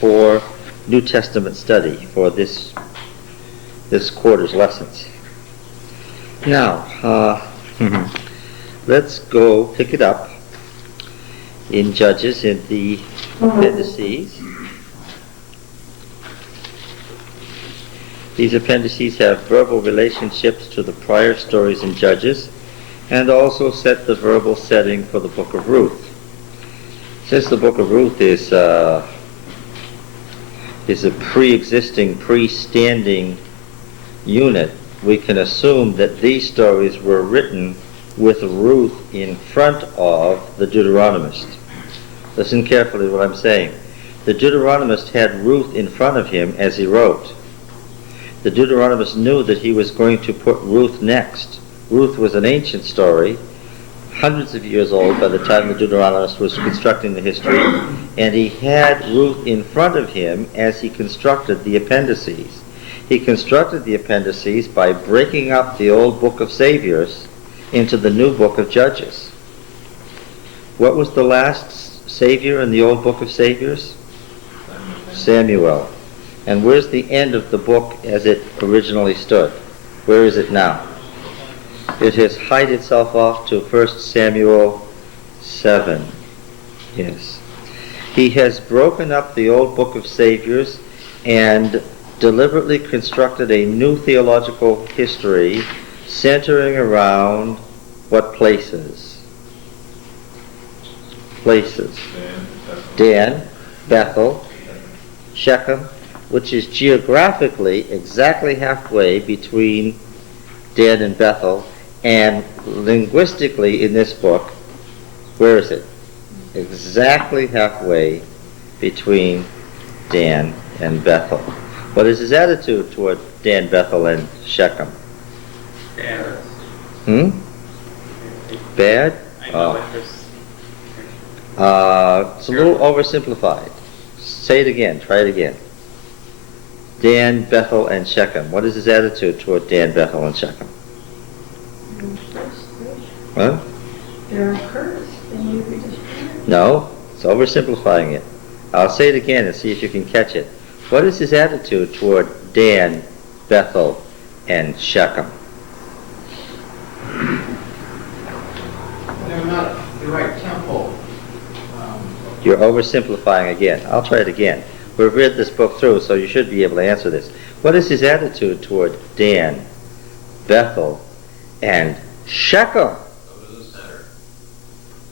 for New Testament study for this quarter's lessons. Now, let's go pick it up in Judges in the appendices. These appendices have verbal relationships to the prior stories in Judges and also set the verbal setting for the book of Ruth. Since the book of Ruth is a pre-existing, pre-standing unit, we can assume that these stories were written with Ruth in front of the Deuteronomist. Listen carefully to what I'm saying. The Deuteronomist had Ruth in front of him as he wrote. The Deuteronomist knew that he was going to put Ruth next. Ruth was an ancient story, hundreds of years old by the time the Deuteronomist was constructing the history, and he had Ruth in front of him as he constructed the appendices. He constructed the appendices by breaking up the old book of Saviors into the new book of Judges. What was the last Savior in the old book of Saviors? Samuel. And where's the end of the book as it originally stood? Where is it now? It has hid itself off to 1 Samuel 7. Yes. He has broken up the old book of Saviors and deliberately constructed a new theological history centering around what places? Places. Dan, Bethel, Shechem, which is geographically exactly halfway between Dan and Bethel, and linguistically in this book, where is it? Exactly halfway between Dan and Bethel. What is his attitude toward Dan, Bethel, and Shechem? Bad. Bad? I know It's a little oversimplified. Say it again. Try it again. Dan, Bethel, and Shechem. What is his attitude toward Dan, Bethel, and Shechem? What? They're cursed, and you be destroyed. No, it's oversimplifying it. I'll say it again and see if you can catch it. What is his attitude toward Dan, Bethel, and Shechem? They're not the right temple. You're oversimplifying again. I'll try it again. We've read this book through, so you should be able to answer this. What is his attitude toward Dan, Bethel, and Shechem? Go to the center.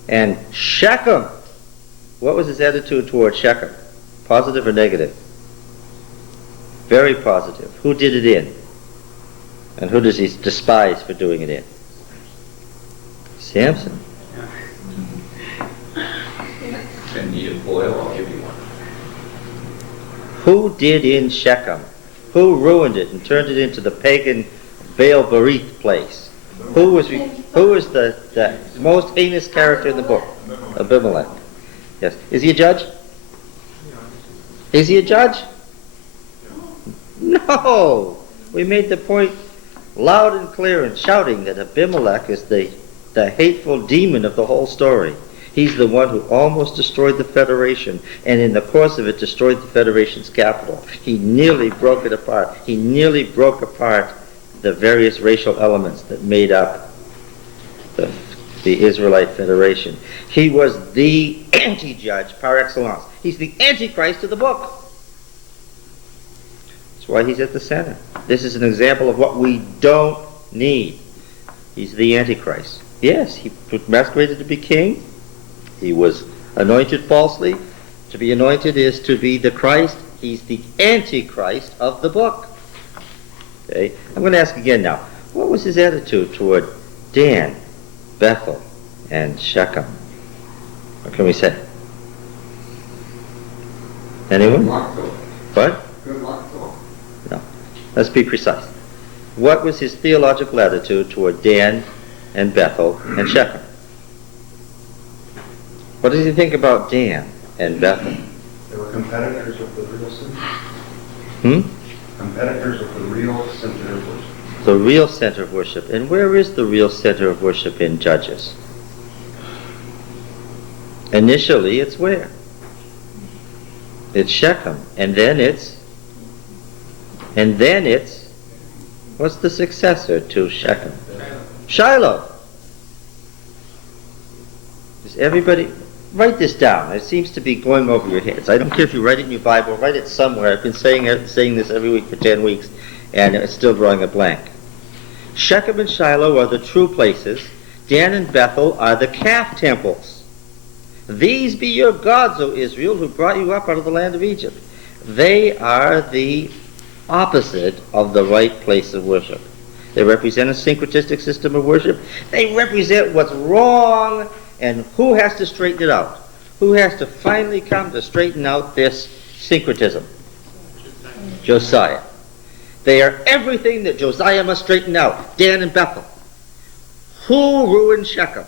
And Shechem. What was his attitude toward Shechem? Positive or negative? Very positive. Who did it in? And who does he despise for doing it in? Samson. And need a foil, I'll give you one. Who did in Shechem? Who ruined it and turned it into the pagan Baal-Berith place? Who was the most heinous character in the book? Abimelech. Yes. Is he a judge? Is he a judge? No. We made the point loud and clear and shouting that Abimelech is the hateful demon of the whole story. He's the one who almost destroyed the Federation, and in the course of it destroyed the Federation's capital. He nearly broke it apart. He nearly broke apart the various racial elements that made up the Israelite Federation. He was the anti-judge par excellence. He's the Antichrist of the book. That's why he's at the center. This is an example of what we don't need. He's the Antichrist. Yes, he masqueraded to be king. He was anointed falsely. To be anointed is to be the Christ. He's the Antichrist of the book. Okay? I'm going to ask again now. What was his attitude toward Dan, Bethel, and Shechem? What can we say? Anyone? Good luck to him. What? Good luck to him. No. Let's be precise. What was his theological attitude toward Dan and Bethel and Shechem? What does he think about Dan and Bethel? They were competitors of the real center. Competitors of the real center of worship. The real center of worship. And where is the real center of worship in Judges? Initially, it's where? It's Shechem. And then it's, what's the successor to Shechem? Shiloh. Does everybody write this down? It seems to be going over your heads. I don't care if you write it in your Bible, write it somewhere. I've been saying this every week for 10 weeks, and it's still drawing a blank. Shechem and Shiloh are the true places. Dan and Bethel are the calf temples. These be your gods, O Israel, who brought you up out of the land of Egypt. They are the opposite of the right place of worship. They represent a syncretistic system of worship. They represent what's wrong, and who has to straighten it out? Who has to finally come to straighten out this syncretism? Josiah. They are everything that Josiah must straighten out. Dan and Bethel. Who ruined Shechem?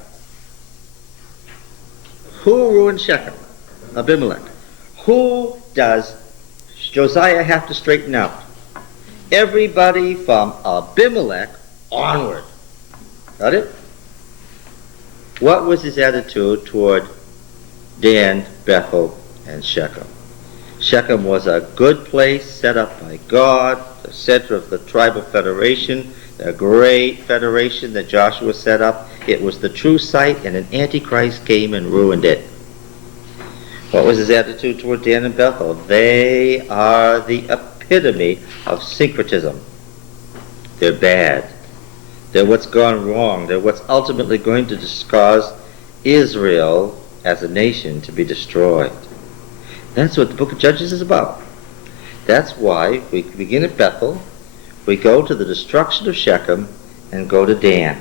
Who ruined Shechem? Abimelech. Who does Josiah have to straighten out? Everybody from Abimelech onward. Got it? What was his attitude toward Dan, Bethel, and Shechem? Shechem was a good place set up by God, the center of the tribal federation, the great federation that Joshua set up. It was the true site, and an antichrist came and ruined it. What was his attitude toward Dan and Bethel? They are the epitome of syncretism. They're bad. They're what's gone wrong. They're what's ultimately going to cause Israel as a nation to be destroyed. That's what the book of Judges is about. That's why we begin at Bethel, we go to the destruction of Shechem, and go to Dan.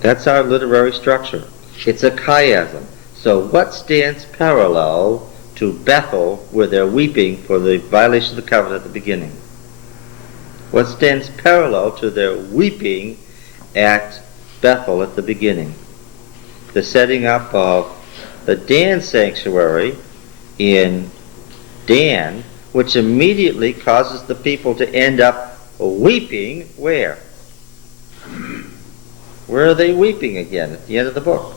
That's our literary structure. It's a chiasm. So what stands parallel to Bethel, where they're weeping for the violation of the covenant at the beginning? What stands parallel to their weeping at Bethel at the beginning? The setting up of the Dan sanctuary in Dan, which immediately causes the people to end up weeping where? Where are they weeping again at the end of the book?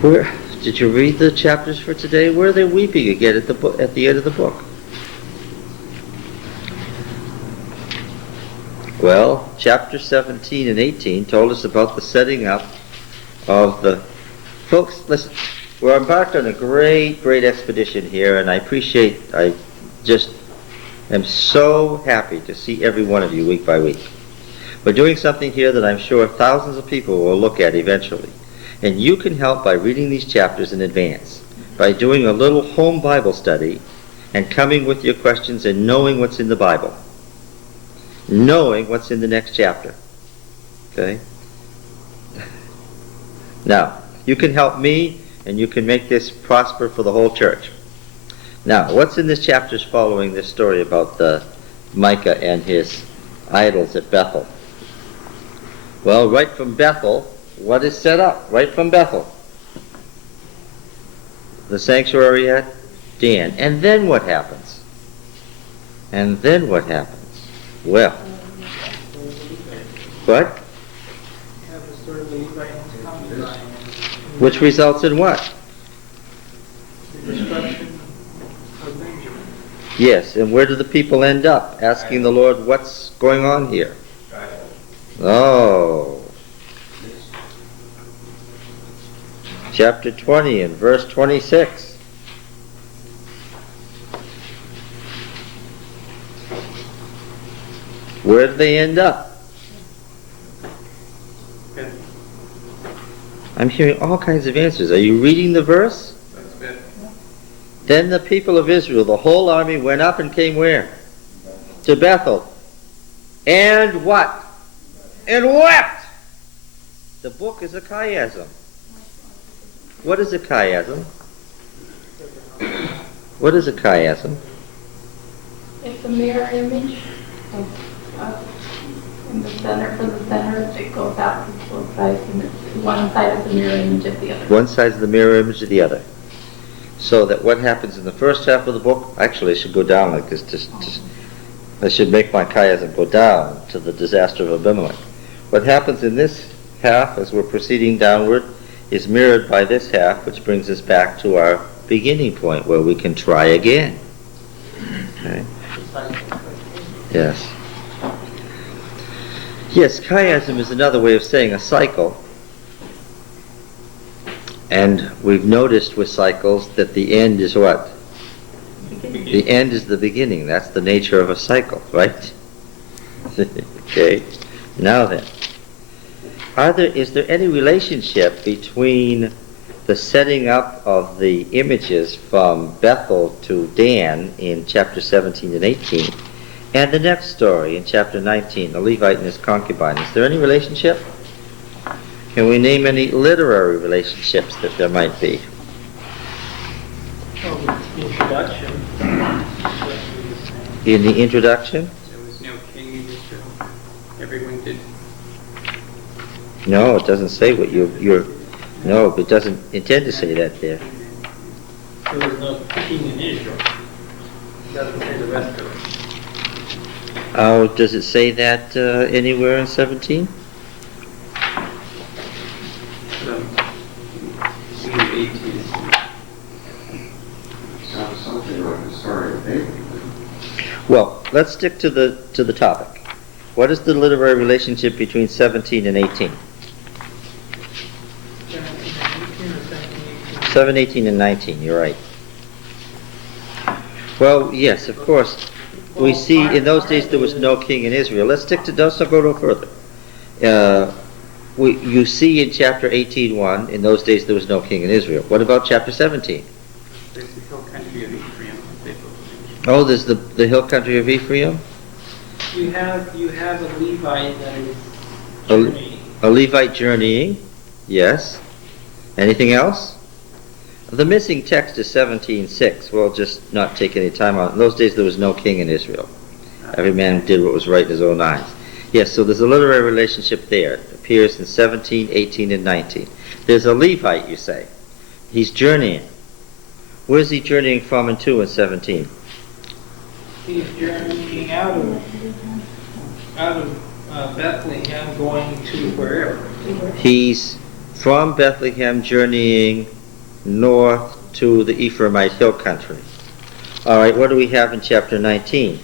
Where did you read the chapters for today? Where are they weeping again at the end of the book? Well, chapter 17 and 18 told us about the setting up of the... Folks, listen, we're embarked on a great, great expedition here, and I just am so happy to see every one of you week by week. We're doing something here that I'm sure thousands of people will look at eventually. And you can help by reading these chapters in advance, by doing a little home Bible study and coming with your questions and knowing what's in the Bible. Knowing what's in the next chapter. Okay? Now, you can help me and you can make this prosper for the whole church. Now, what's in this chapters following this story about the Micah and his idols at Bethel? Well, right from Bethel, what is set up? Right from Bethel. The sanctuary at Dan. And then what happens? And then what happens? Well, what? Which results in what? The destruction of Benjamin. Yes, and where do the people end up? Asking the Lord, what's going on here? Oh. Chapter 20 and verse 26. Where do they end up? I'm hearing all kinds of answers. Are you reading the verse? Then the people of Israel, the whole army, went up and came where? To Bethel. And what? And wept! The book is a chiasm. What is a chiasm? What is a chiasm? It's a mirror image of in the center, from the center, it goes out to both sides, and it's one side is the mirror image of the other. One side is the mirror image of the other. So that what happens in the first half of the book, actually it should go down like this, I should make my chiasm go down to the disaster of Abimelech. What happens in this half as we're proceeding downward is mirrored by this half, which brings us back to our beginning point where we can try again. Okay? Yes. Yes, chiasm is another way of saying a cycle. And we've noticed with cycles that the end is what? The end is the beginning. That's the nature of a cycle, right? Okay. Now then, is there any relationship between the setting up of the images from Bethel to Dan in chapter 17 and 18 and the next story in chapter 19, the Levite and his concubine? Is there any relationship? Can we name any literary relationships that there might be? Well, the introduction. In the introduction? There was no king in Israel. Everyone did. No, it doesn't say what you're. No, it doesn't intend to say that there. There was no king in Israel. It doesn't say the rest of it. Oh, does it say that anywhere in 17? In 18. Sounds something like the story of David. Well, let's stick to the topic. What is the literary relationship between 17 and 18? 7, 18, and 19, you're right. Well, yes, of course. We see in those days there was no king in Israel. Let's stick to, don't go no further. You see in chapter 18:1, in those days there was no king in Israel. What about chapter 17? There's the hill country of Ephraim. Oh, there's the hill country of Ephraim? You have a Levite that is A, journeying. a Levite journeying, yes. Anything else? The missing text is 17:6. We'll just not take any time on it. In those days there was no king in Israel. Every man did what was right in his own eyes. Yes, so there's a literary relationship there. It appears in 17, 18, and 19. There's a Levite, you say. He's journeying. Where's he journeying from and to in 17? He's journeying out of Bethlehem, going to wherever. He's from Bethlehem journeying north to the Ephraimite hill country. All right, what do we have in chapter 19?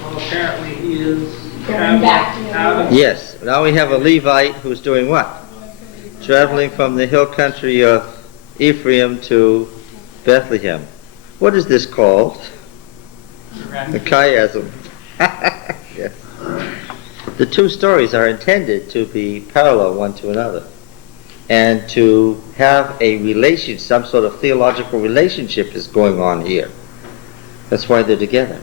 Well, apparently he is Going back traveling to out of. Yes, now we have a Levite who's doing what? Traveling from the hill country of Ephraim to Bethlehem. What is this called? A chiasm. Yes. The two stories are intended to be parallel one to another and to have a relation, some sort of theological relationship is going on here. That's why they're together.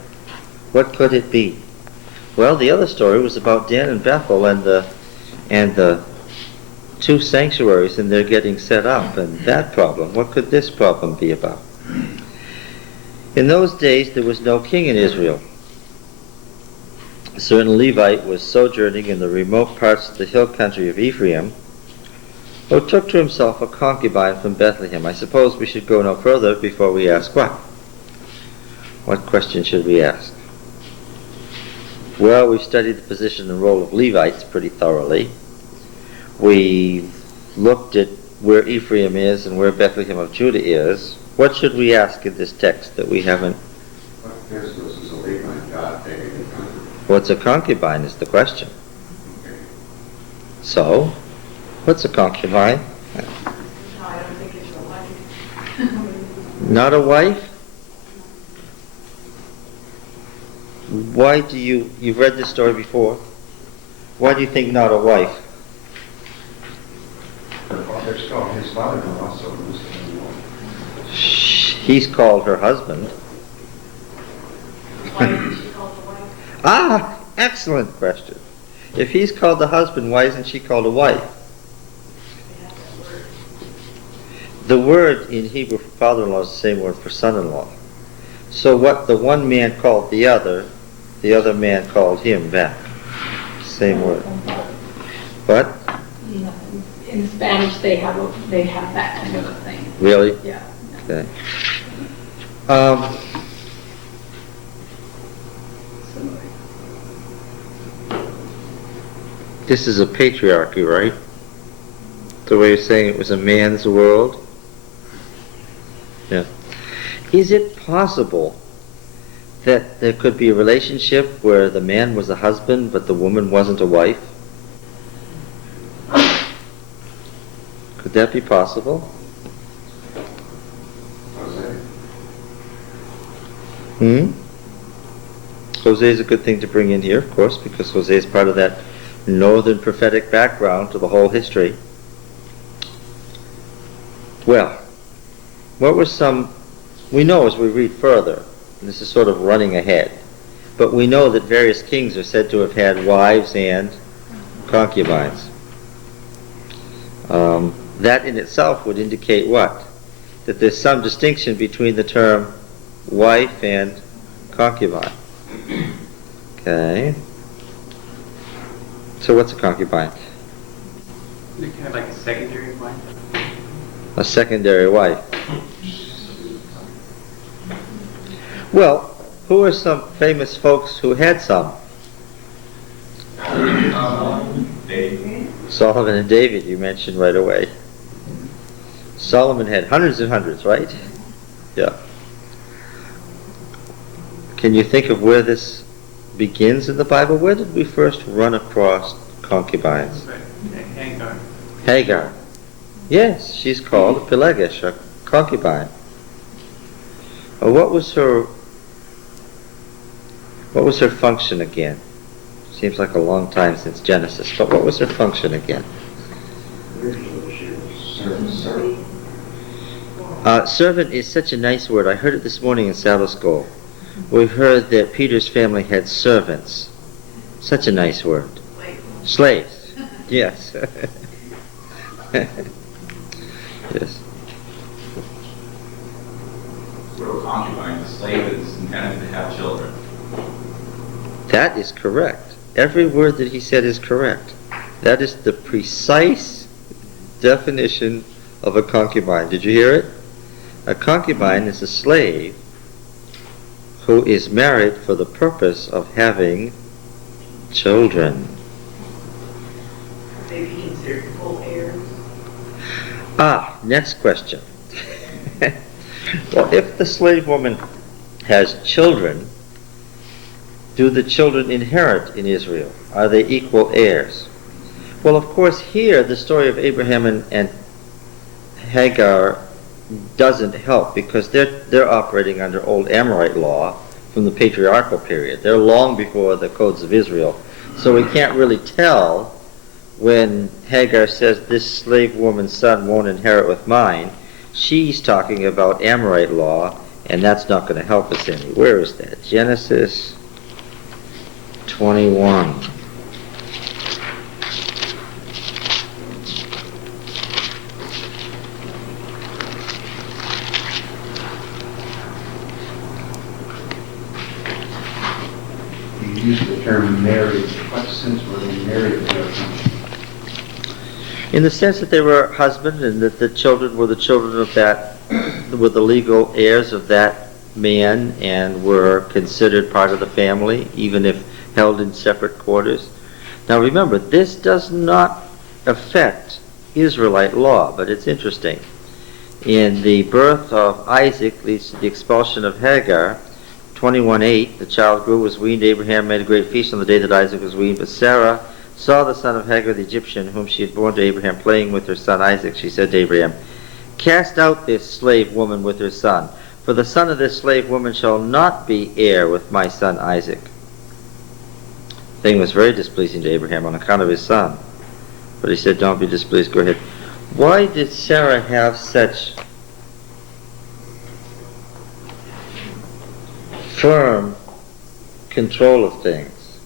What could it be? Well, the other story was about Dan and Bethel and the two sanctuaries and they're getting set up and that problem. What could this problem be about? In those days there was no king in Israel. A certain Levite was sojourning in the remote parts of the hill country of Ephraim, who took to himself a concubine from Bethlehem. I suppose we should go no further before we ask what? What question should we ask? Well, we've studied the position and role of Levites pretty thoroughly. We've looked at where Ephraim is and where Bethlehem of Judah is. What should we ask in this text that we haven't? What business is a Levite God taking in concubine? What's a concubine is the question. Okay. So, what's a concubine? No, I don't think it's a wife. Not a wife? Why do you've read this story before? Why do you think not a wife? His father-in-law, so it was He's called her husband. Why isn't she called a wife? Ah, excellent question. If he's called the husband, why isn't she called a wife? They have that word. The word in Hebrew for father-in-law is the same word for son-in-law. So what the one man called the other man called him back. Same word. But, No, in Spanish, they have that kind of a thing. really? Yeah. Okay. This is a patriarchy, right? The way of saying it was a man's world. Yeah. Is it possible that there could be a relationship where the man was a husband but the woman wasn't a wife? Could that be possible? Jose is a good thing to bring in here, of course, because Jose is part of that northern prophetic background to the whole history. Well, what were some, we know as we read further, and this is sort of running ahead, but we know that various kings are said to have had wives and concubines. That in itself would indicate what? That there's some distinction between the term wife and concubine. Okay. So what's a concubine? Kind of like a secondary wife. A secondary wife. Well, who are some famous folks who had some? Solomon and David, you mentioned right away. Solomon had hundreds and hundreds, right? Yeah. Can you think of where this begins in the Bible? Where did we first run across concubines? Hagar. Hagar. Yes, she's called a Pelegesh, a concubine. What was her function again? Seems like a long time since Genesis, but what was her function again? Servant is such a nice word. I heard it this morning in Sabbath school. We heard that Peter's family had servants. Such a nice word. Slaves. Yes. Yes. For a concubine, the slave is intended to have children. That is correct. Every word that he said is correct. That is the precise definition of a concubine. Did you hear it? A concubine is a slave who is married for the purpose of having children. Are they considered full heirs? Next question. Well, if the slave woman has children, do the children inherit in Israel? Are they equal heirs? Well, of course, here the story of Abraham and Hagar doesn't help because they're operating under old Amorite law from the patriarchal period. They're long before the codes of Israel. So we can't really tell when Hagar says this slave woman's son won't inherit with mine. She's talking about Amorite law, and that's not going to help us any. Where is that? Genesis 21. You use the term married. What sense were they married to? In the sense that they were husband and that the children were the children of that, were the legal heirs of that man and were considered part of the family, even if held in separate quarters. Now remember, this does not affect Israelite law, but it's interesting. In the birth of Isaac leads to the expulsion of Hagar. 21:8, the child grew, was weaned. Abraham made a great feast on the day that Isaac was weaned. But Sarah saw the son of Hagar the Egyptian, whom she had borne to Abraham, playing with her son Isaac. She said to Abraham, "Cast out this slave woman with her son, for the son of this slave woman shall not be heir with my son Isaac." The thing was very displeasing to Abraham on account of his son. But he said, "Don't be displeased, go ahead." Why did Sarah have such firm control of things?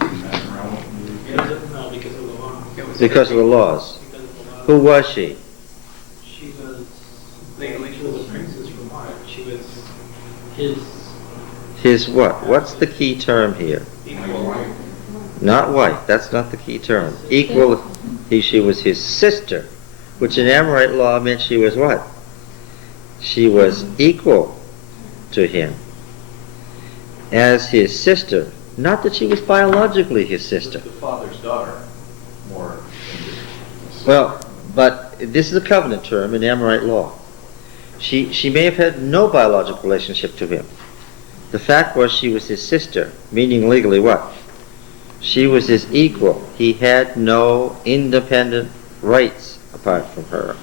No, because of the law. Because of the laws. Because of the law. Who was she? She was, legally, she was a princess from what? She was his His what? What's the key term here? equal. Not wife. That's not the key term. Equal. She was his sister, which in Amorite law meant she was what? She was equal to him. As his sister, Not that she was biologically his sister. The father's daughter, more. Well, but this is a covenant term in Amorite law. She may have had no biological relationship to him. The fact was she was his sister, meaning legally what? She was his equal. He had no independent rights apart from her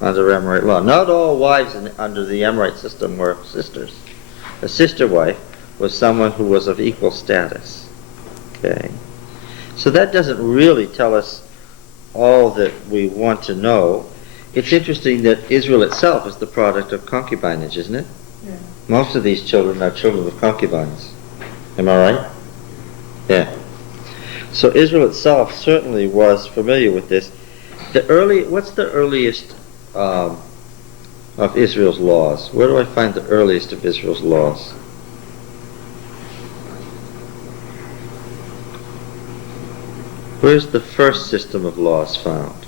under Amorite law. Not all wives under the Amorite system were sisters. A sister wife was someone who was of equal status. Okay. So that doesn't really tell us all that we want to know. It's interesting that Israel itself is the product of concubinage, isn't it? Yeah. Most of these children are children of concubines. Am I right? Yeah. So Israel itself certainly was familiar with this. What's the earliest of Israel's laws? Where do I find the earliest of Israel's laws? Where's the first system of laws found?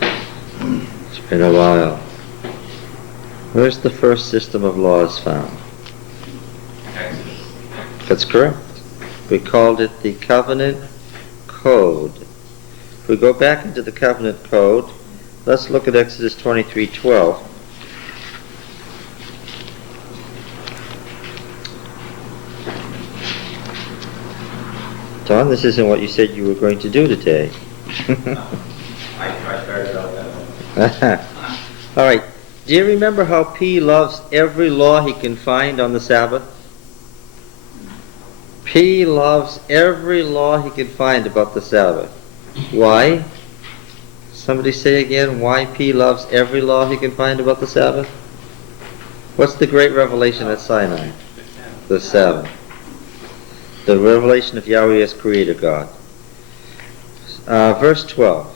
It's been a while. Where's the first system of laws found? Exodus. That's correct. We called it the Covenant Code. If we go back into the Covenant Code, let's look at Exodus 23:12. Don, this isn't what you said you were going to do today. I started out that way. All right. Do you remember how P loves every law he can find on the Sabbath? P loves every law he can find about the Sabbath. Why? Somebody say again, why P loves every law he can find about the Sabbath? What's the great revelation at Sinai? The Sabbath. The revelation of Yahweh as Creator God. Verse 12.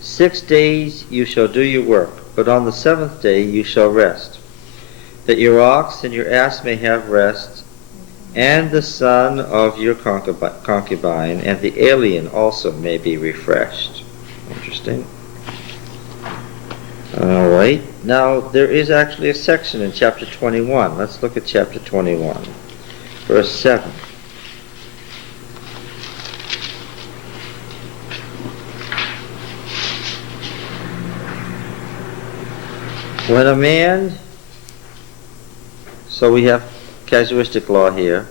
6 days you shall do your work, but on the seventh day you shall rest, that your ox and your ass may have rest, and the son of your concubine and the alien also may be refreshed. Interesting. All right. Now, there is actually a section in chapter 21. Let's look at chapter 21, verse 7. When a man, so we have casuistic law here.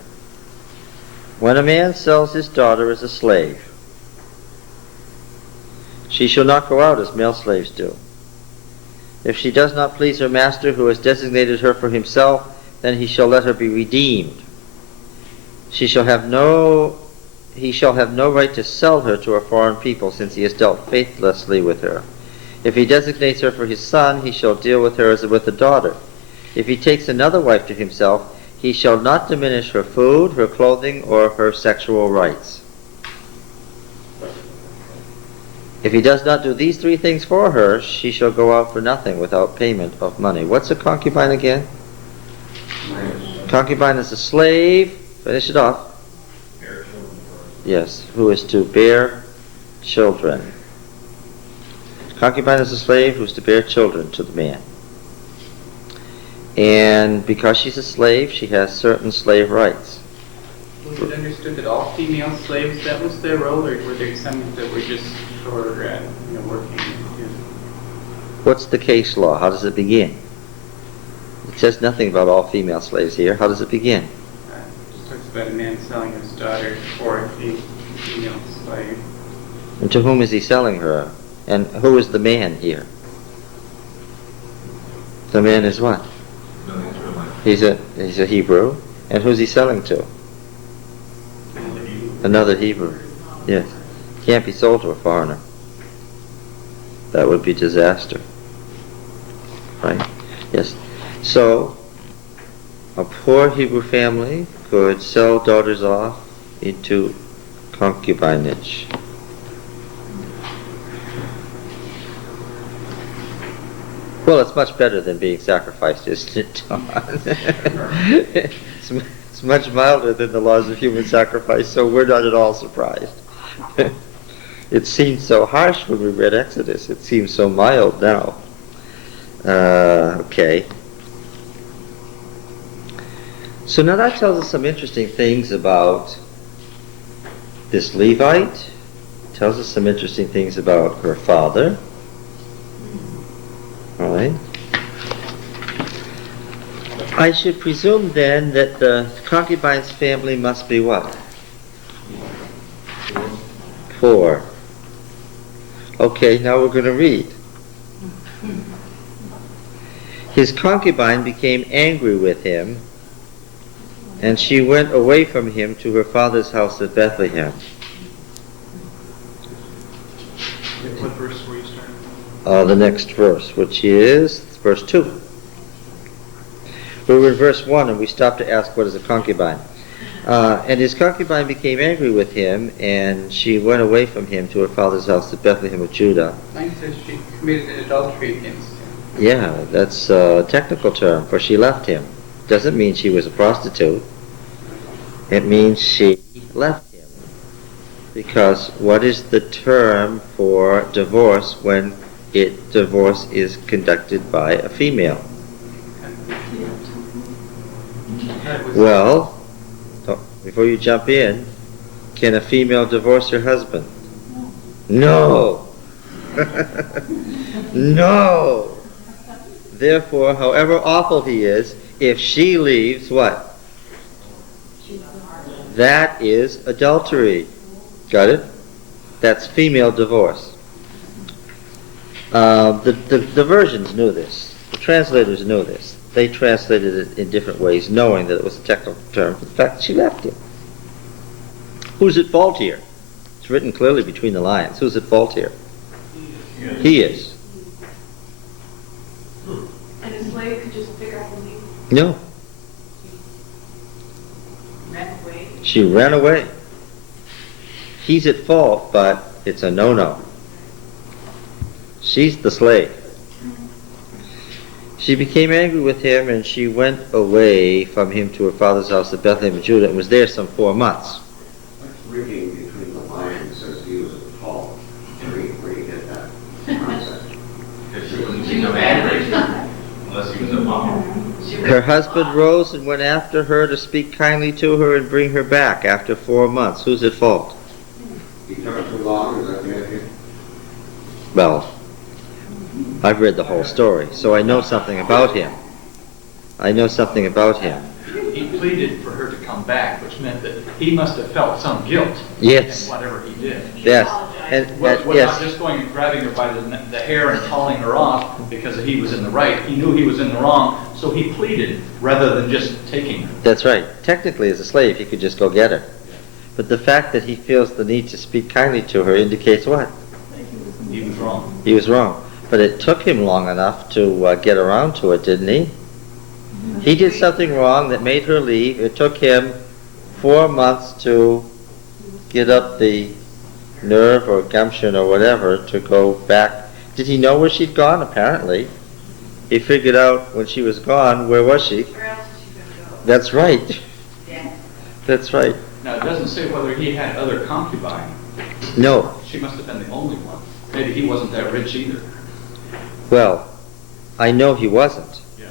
When a man sells his daughter as a slave, she shall not go out as male slaves do. If she does not please her master who has designated her for himself, then he shall let her be redeemed. He shall have no right to sell her to a foreign people, since he has dealt faithlessly with her. If he designates her for his son, he shall deal with her as with a daughter. If he takes another wife to himself, he shall not diminish her food, her clothing, or her sexual rights. If he does not do these three things for her, she shall go out for nothing without payment of money. What's a concubine again? Concubine is a slave. Finish it off. Yes, who is to bear children. Concubine is a slave who is to bear children to the man. And because she's a slave, she has certain slave rights. Was it understood that all female slaves, that was their role, or were there some that were just for working? What's the case law? How does it begin? It says nothing about all female slaves here. How does it begin? It talks about a man selling his daughter for a female slave. And to whom is he selling her? And who is the man here? The man is what? He's a Hebrew. And who's he selling to? Another Hebrew. Yes. Can't be sold to a foreigner. That would be disaster. Right? Yes. So, a poor Hebrew family could sell daughters off into concubinage. Well, it's much better than being sacrificed, isn't it, Don? It's much milder than the laws of human sacrifice, so we're not at all surprised. It seemed so harsh when we read Exodus. It seems so mild now. Okay. So now that tells us some interesting things about this Levite. Tells us some interesting things about her father. All right. I should presume then that the concubine's family must be what? 4. Okay, now we're going to read. His concubine became angry with him, and she went away from him to her father's house at Bethlehem. What verse were you starting? The next verse, which is verse 2. We were in verse 1 and we stopped to ask what is a concubine. And his concubine became angry with him, and she went away from him to her father's house at Bethlehem of Judah. Mine says she committed adultery against him. Yeah, that's a technical term, for she left him. Doesn't mean she was a prostitute. It means she left him. Because what is the term for divorce when divorce is conducted by a female? Well, before you jump in, can a female divorce her husband? No. No. Therefore, however awful he is, if she leaves, what? That is adultery. Got it? That's female divorce. The versions knew this. The translators knew this. They translated it in different ways, knowing that it was a technical term for the fact that she left him. Who's at fault here? It's written clearly between the lines. Who's at fault here? He is. And a slave could just figure out to leave, No. ran away. She ran away. He's at fault, but it's a no-no. She's the slave. She became angry with him, and she went away from him to her father's house at Bethlehem of Judah, and was there some 4 months. Reading between the lines says he was at fault. Where you get that concept? Because she wouldn't be no angry unless he was a mom. Her husband rose and went after her to speak kindly to her and bring her back after 4 months. Who's at fault? He took too long, is that the idea? Well, I've read the whole story, so I know something about him. I know something about him. He pleaded for her to come back, which meant that he must have felt some guilt Yes. in whatever he did. Yes. And Was not yes. just going and grabbing her by the hair and calling her off because he was in the right. He knew he was in the wrong, so he pleaded rather than just taking her. That's right. Technically, as a slave, he could just go get her. But the fact that he feels the need to speak kindly to her indicates what? He was wrong. He was wrong. But it took him long enough to get around to it, didn't he? He did something wrong that made her leave. It took him 4 months to get up the nerve or gumption or whatever to go back. Did he know where she'd gone? Apparently. He figured out when she was gone, where was she? Where else is she gonna go? That's right. Yeah. That's right. Now, it doesn't say whether he had other concubines. No. She must have been the only one. Maybe he wasn't that rich either. Well, I know he wasn't. Yeah.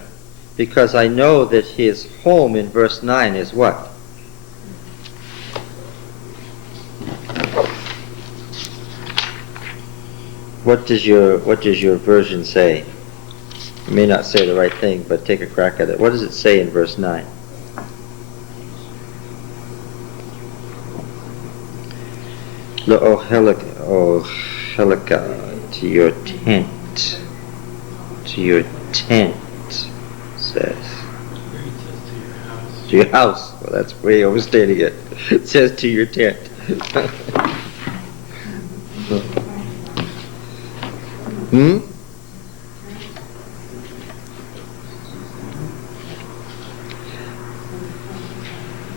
Because I know that his home in verse 9 is what? What does your version say? You may not say the right thing, but take a crack at it. What does it say in verse 9? Helika, to your tent. To your tent, says. To your house. Well, that's way overstating it. It says to your tent.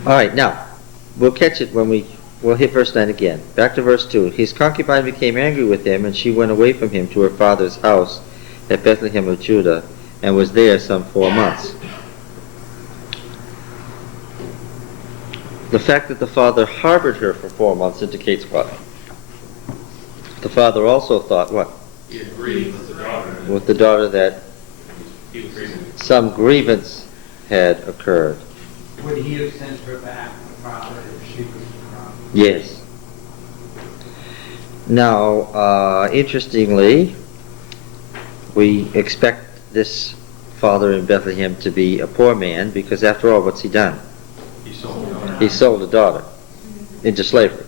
All right, now, we'll catch it when we'll hit verse 9 again. Back to verse 2. His concubine became angry with him, and she went away from him to her father's house at Bethlehem of Judah, and was there some 4 months. The fact that the father harbored her for 4 months indicates what? The father also thought what? He agreed with the daughter. With the daughter that He was grieving. some grievance had occurred. Would he have sent her back, the father, if she was wrong? Yes. Now, interestingly, we expect this father in Bethlehem to be a poor man because, after all, what's he done? He sold the daughter. He sold a daughter into slavery.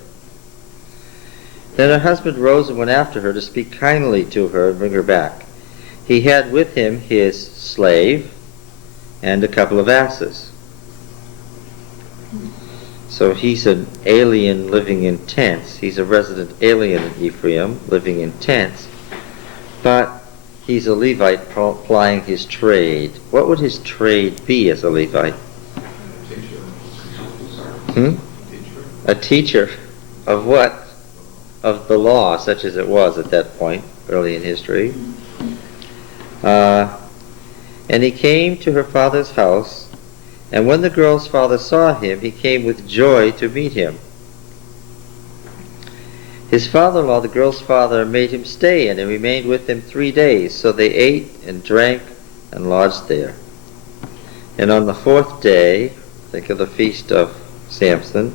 Then her husband rose and went after her to speak kindly to her and bring her back. He had with him his slave and a couple of asses. So he's an alien living in tents. He's a resident alien in Ephraim living in tents. But he's a Levite plying his trade. What would his trade be as a Levite? A teacher of what? Of the law, such as it was at that point, early in history. And he came to her father's house, and when the girl's father saw him, he came with joy to meet him. His father-in-law, the girl's father, made him stay, and he remained with him 3 days. So they ate and drank and lodged there. And on the 4th day, think of the feast of Samson,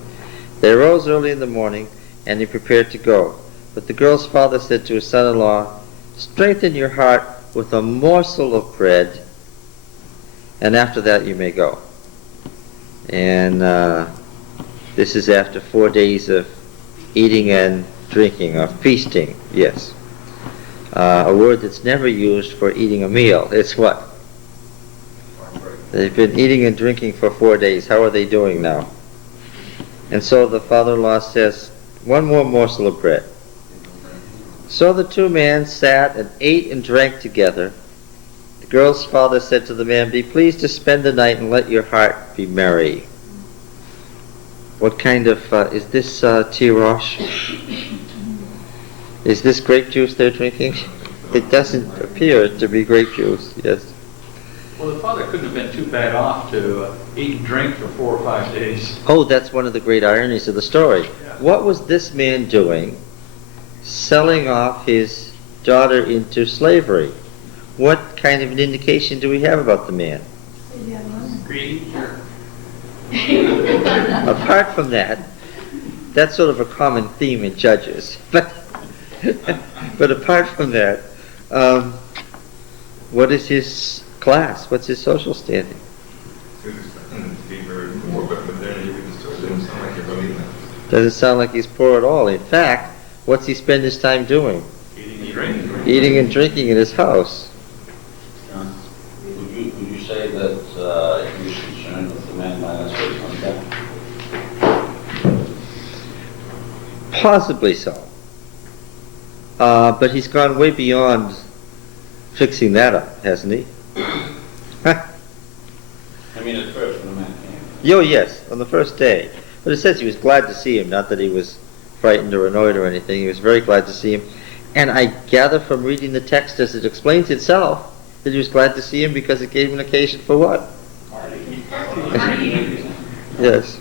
they arose early in the morning, and he prepared to go. But the girl's father said to his son-in-law, "Strengthen your heart with a morsel of bread, and after that you may go." And this is after 4 days of eating and drinking, of feasting, yes. A word that's never used for eating a meal. It's what? They've been eating and drinking for 4 days. How are they doing now? And so the father-in-law says, "One more morsel of bread." So the two men sat and ate and drank together. The girl's father said to the man, "Be pleased to spend the night and let your heart be merry." What kind of, is this tirosh? Is this grape juice they're drinking? It doesn't appear to be grape juice, yes. Well, the father couldn't have been too bad off to eat and drink for 4 or 5 days. Oh, that's one of the great ironies of the story. Yeah. What was this man doing? Selling off his daughter into slavery. What kind of an indication do we have about the man? Greedy, sure. Apart from that, that's sort of a common theme in Judges. But apart from that, what is his class? What's his social standing? Doesn't sound like he's poor at all. In fact, what's he spend his time doing? Eating and drinking. Eating and drinking in his house. Would you say that he was concerned with the man by that sort of contact? Possibly so. But he's gone way beyond fixing that up, hasn't he? I mean, at first when the man came. Oh, yes, on the first day. But it says he was glad to see him, not that he was frightened or annoyed or anything. He was very glad to see him. And I gather from reading the text as it explains itself that he was glad to see him because it gave him an occasion for what? Yes.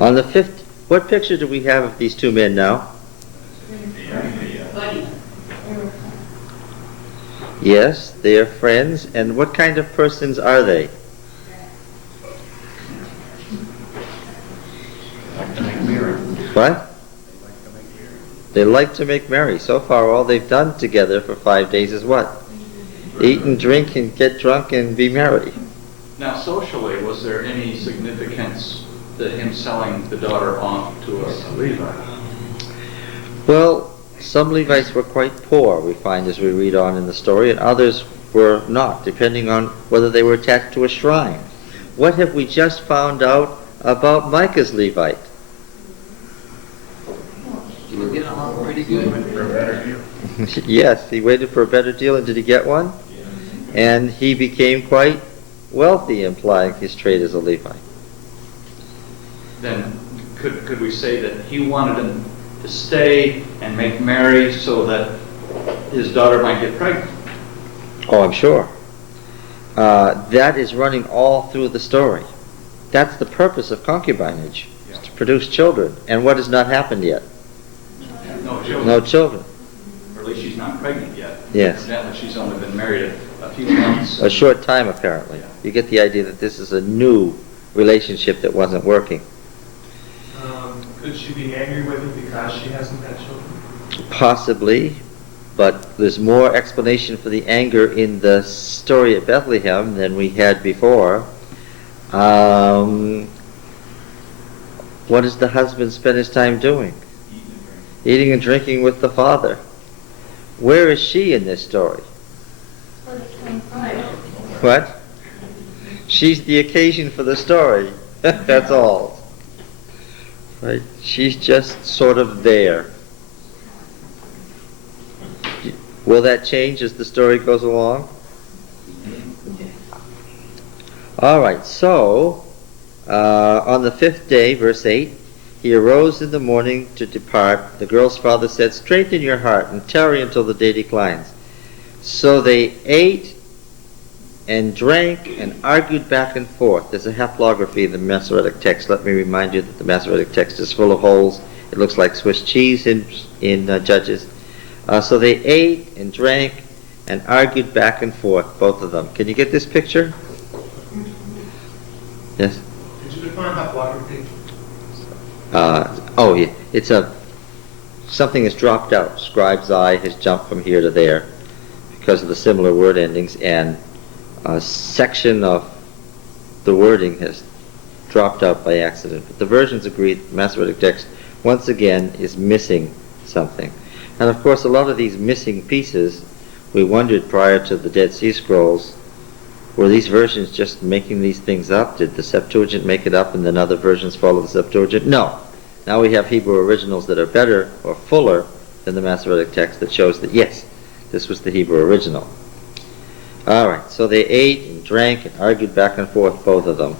On the 5th, what picture do we have of these two men now? Yes, they are friends. And what kind of persons are they? What? They like to make merry. So far, all they've done together for 5 days is what? Eat and drink and get drunk and be merry. Now, socially, was there any significance to him selling the daughter off to a Levite? Well, some Levites were quite poor, we find as we read on in the story, and others were not, depending on whether they were attached to a shrine. What have we just found out about Micah's Levite? You get along pretty good. For a better deal. Yes, he waited for a better deal, and did he get one? And he became quite wealthy, implying his trade as a Levite. Then could we say that he wanted him to stay and make merry so that his daughter might get pregnant? Oh, I'm sure. That is running all through the story. That's the purpose of concubinage, is to produce children. And what has not happened yet? No children. No children. Or at least she's not pregnant yet. Yes. Evidently, she's only been married a few few months. A short time, apparently. You get the idea that this is a new relationship that wasn't working. Could she be angry with him because she hasn't had children? Possibly, but there's more explanation for the anger in the story at Bethlehem than we had before. What does the husband spend his time doing? Eating and drinking with the father. Where is she in this story? What? She's the occasion for the story. That's all. Right? She's just sort of there. Will that change as the story goes along? All right, so on the 5th day, verse 8, he arose in the morning to depart. The girl's father said, "Strengthen your heart and tarry until the day declines." So they ate and drank and argued back and forth. There's a haplography in the Masoretic text. Let me remind you that the Masoretic text is full of holes. It looks like Swiss cheese in Judges. So they ate and drank and argued back and forth, both of them. Can you get this picture? Yes? Did you define haplography? Oh, yeah. It's something has dropped out. Scribe's eye has jumped from here to there because of the similar word endings, and a section of the wording has dropped out by accident. But the versions agree that the Masoretic text, once again, is missing something. And of course, a lot of these missing pieces, we wondered prior to the Dead Sea Scrolls, were these versions just making these things up? Did the Septuagint make it up and then other versions follow the Septuagint? No. Now we have Hebrew originals that are better or fuller than the Masoretic text that shows that, yes, this was the Hebrew original. All right, so they ate and drank and argued back and forth, both of them.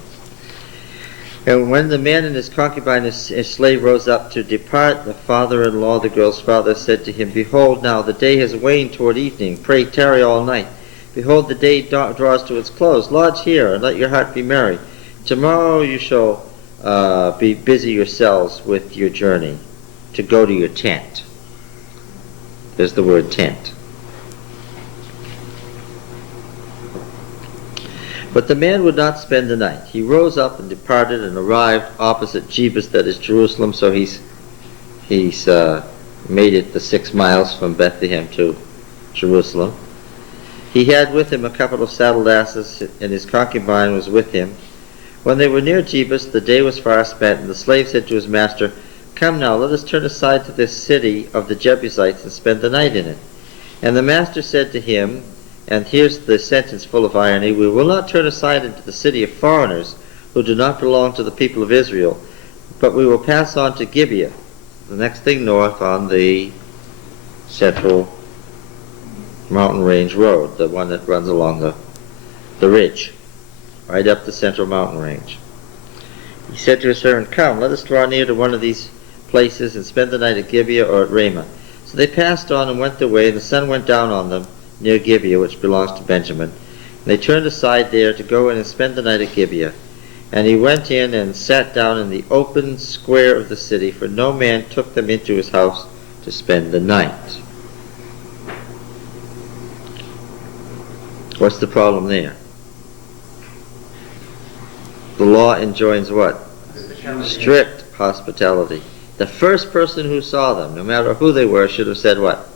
And when the man and his concubine, his slave, rose up to depart, the father-in-law, the girl's father, said to him, "Behold, now the day has waned toward evening. Pray tarry all night. Behold, the day draws to its close. Lodge here, and let your heart be merry. Tomorrow you shall be busy yourselves with your journey to go to your tent." There's the word tent. But the man would not spend the night. He rose up and departed and arrived opposite Jebus, that is Jerusalem. So he's made it the 6 miles from Bethlehem to Jerusalem. He had with him a couple of saddled asses, and his concubine was with him. When they were near Jebus, the day was far spent, and the slave said to his master, "Come now, let us turn aside to this city of the Jebusites and spend the night in it." And the master said to him, and here's the sentence full of irony, "We will not turn aside into the city of foreigners who do not belong to the people of Israel, but we will pass on to Gibeah," the next thing north on the central mountain range road, the one that runs along the ridge, right up the central mountain range. He said to his servant, "Come, let us draw near to one of these places and spend the night at Gibeah or at Ramah." So they passed on and went their way, and the sun went down on them near Gibeah, which belongs to Benjamin. And they turned aside there to go in and spend the night at Gibeah. And he went in and sat down in the open square of the city, for no man took them into his house to spend the night. What's the problem there? The law enjoins what? Strict hospitality. The first person who saw them, no matter who they were, should have said what?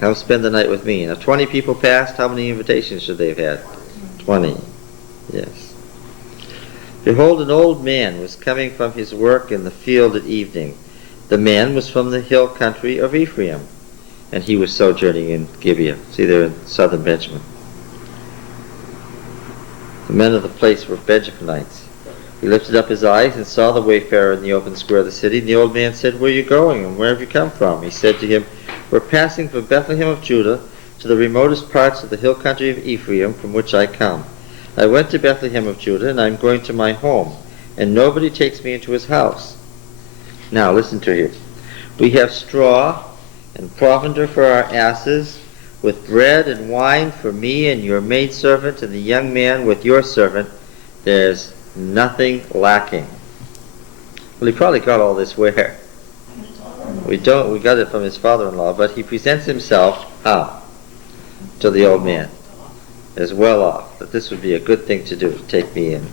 "Come spend the night with me." Now 20 people passed. How many invitations should they have had? 20. Yes. Behold, an old man was coming from his work in the field at evening. The man was from the hill country of Ephraim, and he was sojourning in Gibeah. See, they're in southern Benjamin. The men of the place were Benjaminites. He lifted up his eyes and saw the wayfarer in the open square of the city. And the old man said, "Where are you going, and where have you come from?" He said to him, "We're passing from Bethlehem of Judah to the remotest parts of the hill country of Ephraim, from which I come. I went to Bethlehem of Judah, and I'm going to my home, and nobody takes me into his house." Now listen to you. "We have straw and provender for our asses, with bread and wine for me and your maidservant and the young man with your servant. There's nothing lacking." Well, he probably got all this where? We got it from his father-in-law, but he presents himself how? To the old man. is well off, that this would be a good thing to do, to take me in.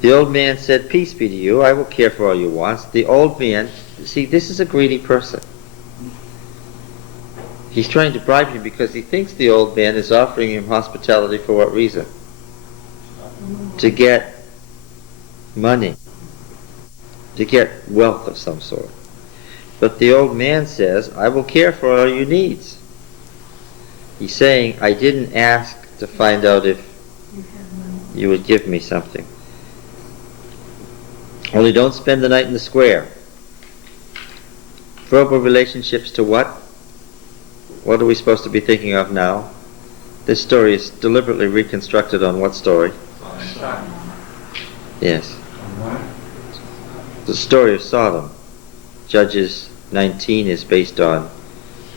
The old man said, "Peace be to you, I will care for all your wants." The old man, see, this is a greedy person. He's trying to bribe him because he thinks the old man is offering him hospitality for what reason? To get money, to get wealth of some sort. But the old man says, "I will care for all your needs." He's saying, I didn't ask to find out if you would give me something. Only don't spend the night in the square. Verbal relationships to what? What are we supposed to be thinking of now? This story is deliberately reconstructed on what story? Yes. The story of Sodom. Judges 19 is based on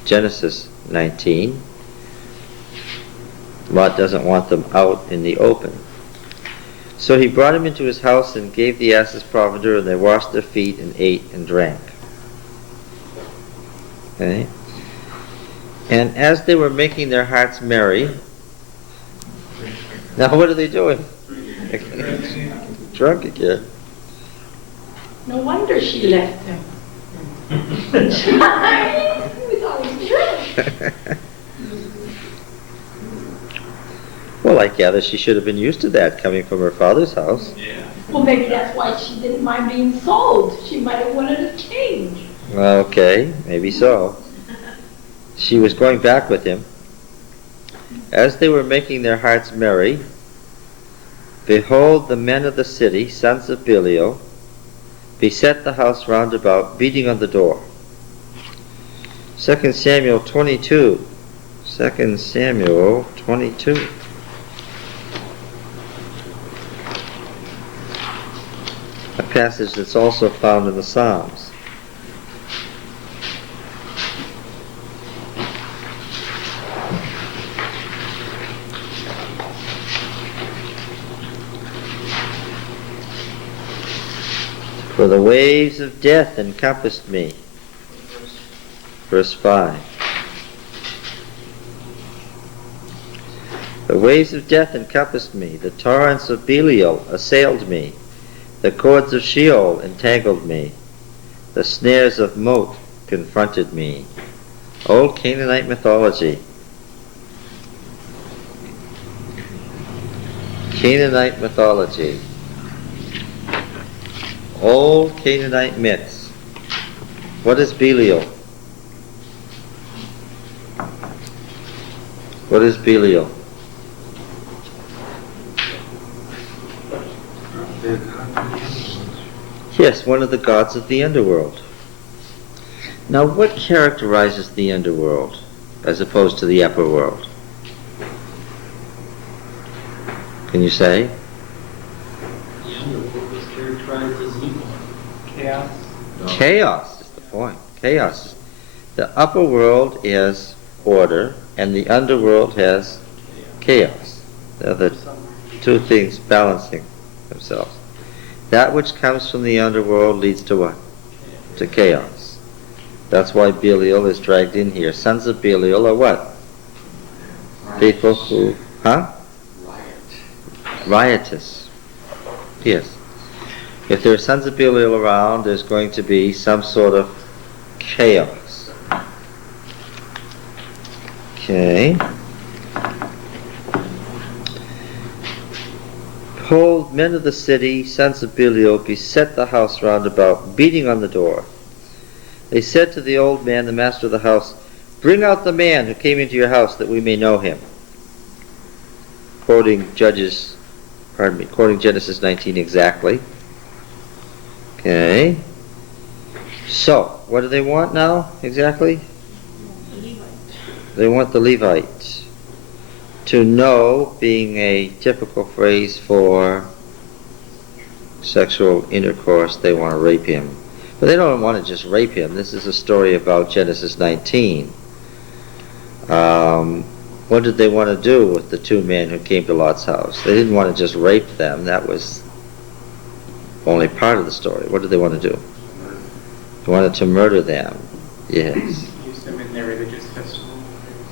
Genesis 19. Lot doesn't want them out in the open. So he brought him into his house and gave the asses provender, and they washed their feet and ate and drank. Okay? And as they were making their hearts merry, now what are they doing? Drunk again. No wonder she left him. He was always drunk. Well, I gather she should have been used to that coming from her father's house. Well, maybe that's why she didn't mind being sold. She might have wanted a change. Okay, maybe so. She was going back with him. As they were making their hearts merry, behold, the men of the city, sons of Belial, beset the house round about, beating on the door. 2 Samuel 22. 2 Samuel 22. A passage that's also found in the Psalms. For the waves of death encompassed me. Verse 5. The waves of death encompassed me. The torrents of Belial assailed me. The cords of Sheol entangled me. The snares of Moat confronted me. Old Canaanite mythology. Canaanite mythology. Old Canaanite myths. What is Belial? What is Belial? Yes, one of the gods of the underworld. Now, what characterizes the underworld as opposed to the upper world? Can you say? The underworld is characterized as evil. Chaos. Chaos is the point. Chaos. The upper world is order, and the underworld has chaos. They're the two things balancing themselves. That which comes from the underworld leads to what? To chaos. That's why Belial is dragged in here. Sons of Belial are what? People who, riotous. Yes. If there are sons of Belial around, there's going to be some sort of chaos. Okay. Behold, men of the city, sons of Belial, beset the house round about, beating on the door. They said to the old man, the master of the house, "Bring out the man who came into your house, that we may know him." Quoting Genesis 19 exactly. Okay. So, what do they want now, exactly? They want the Levite. To know being a typical phrase for sexual intercourse, they want to rape him. But they don't want to just rape him. This is a story about Genesis 19. What did they want to do with the two men who came to Lot's house? They didn't want to just rape them. That was only part of the story. What did they want to do? They wanted to murder them. Yes. Use them in their religious festival.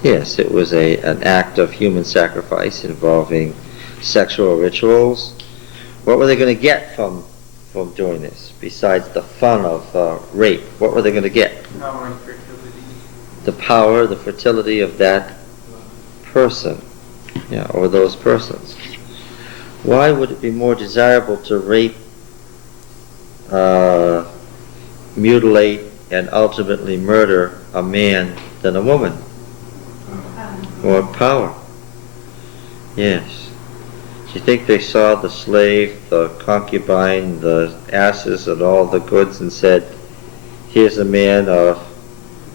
Yes, it was an act of human sacrifice involving sexual rituals. What were they going to get from doing this, besides the fun of rape? What were they going to get? Power and fertility. The power, the fertility of that person, or those persons. Why would it be more desirable to rape, mutilate, and ultimately murder a man than a woman? More power. Yes. Do you think they saw the slave, the concubine, the asses, and all the goods and said, here's a man of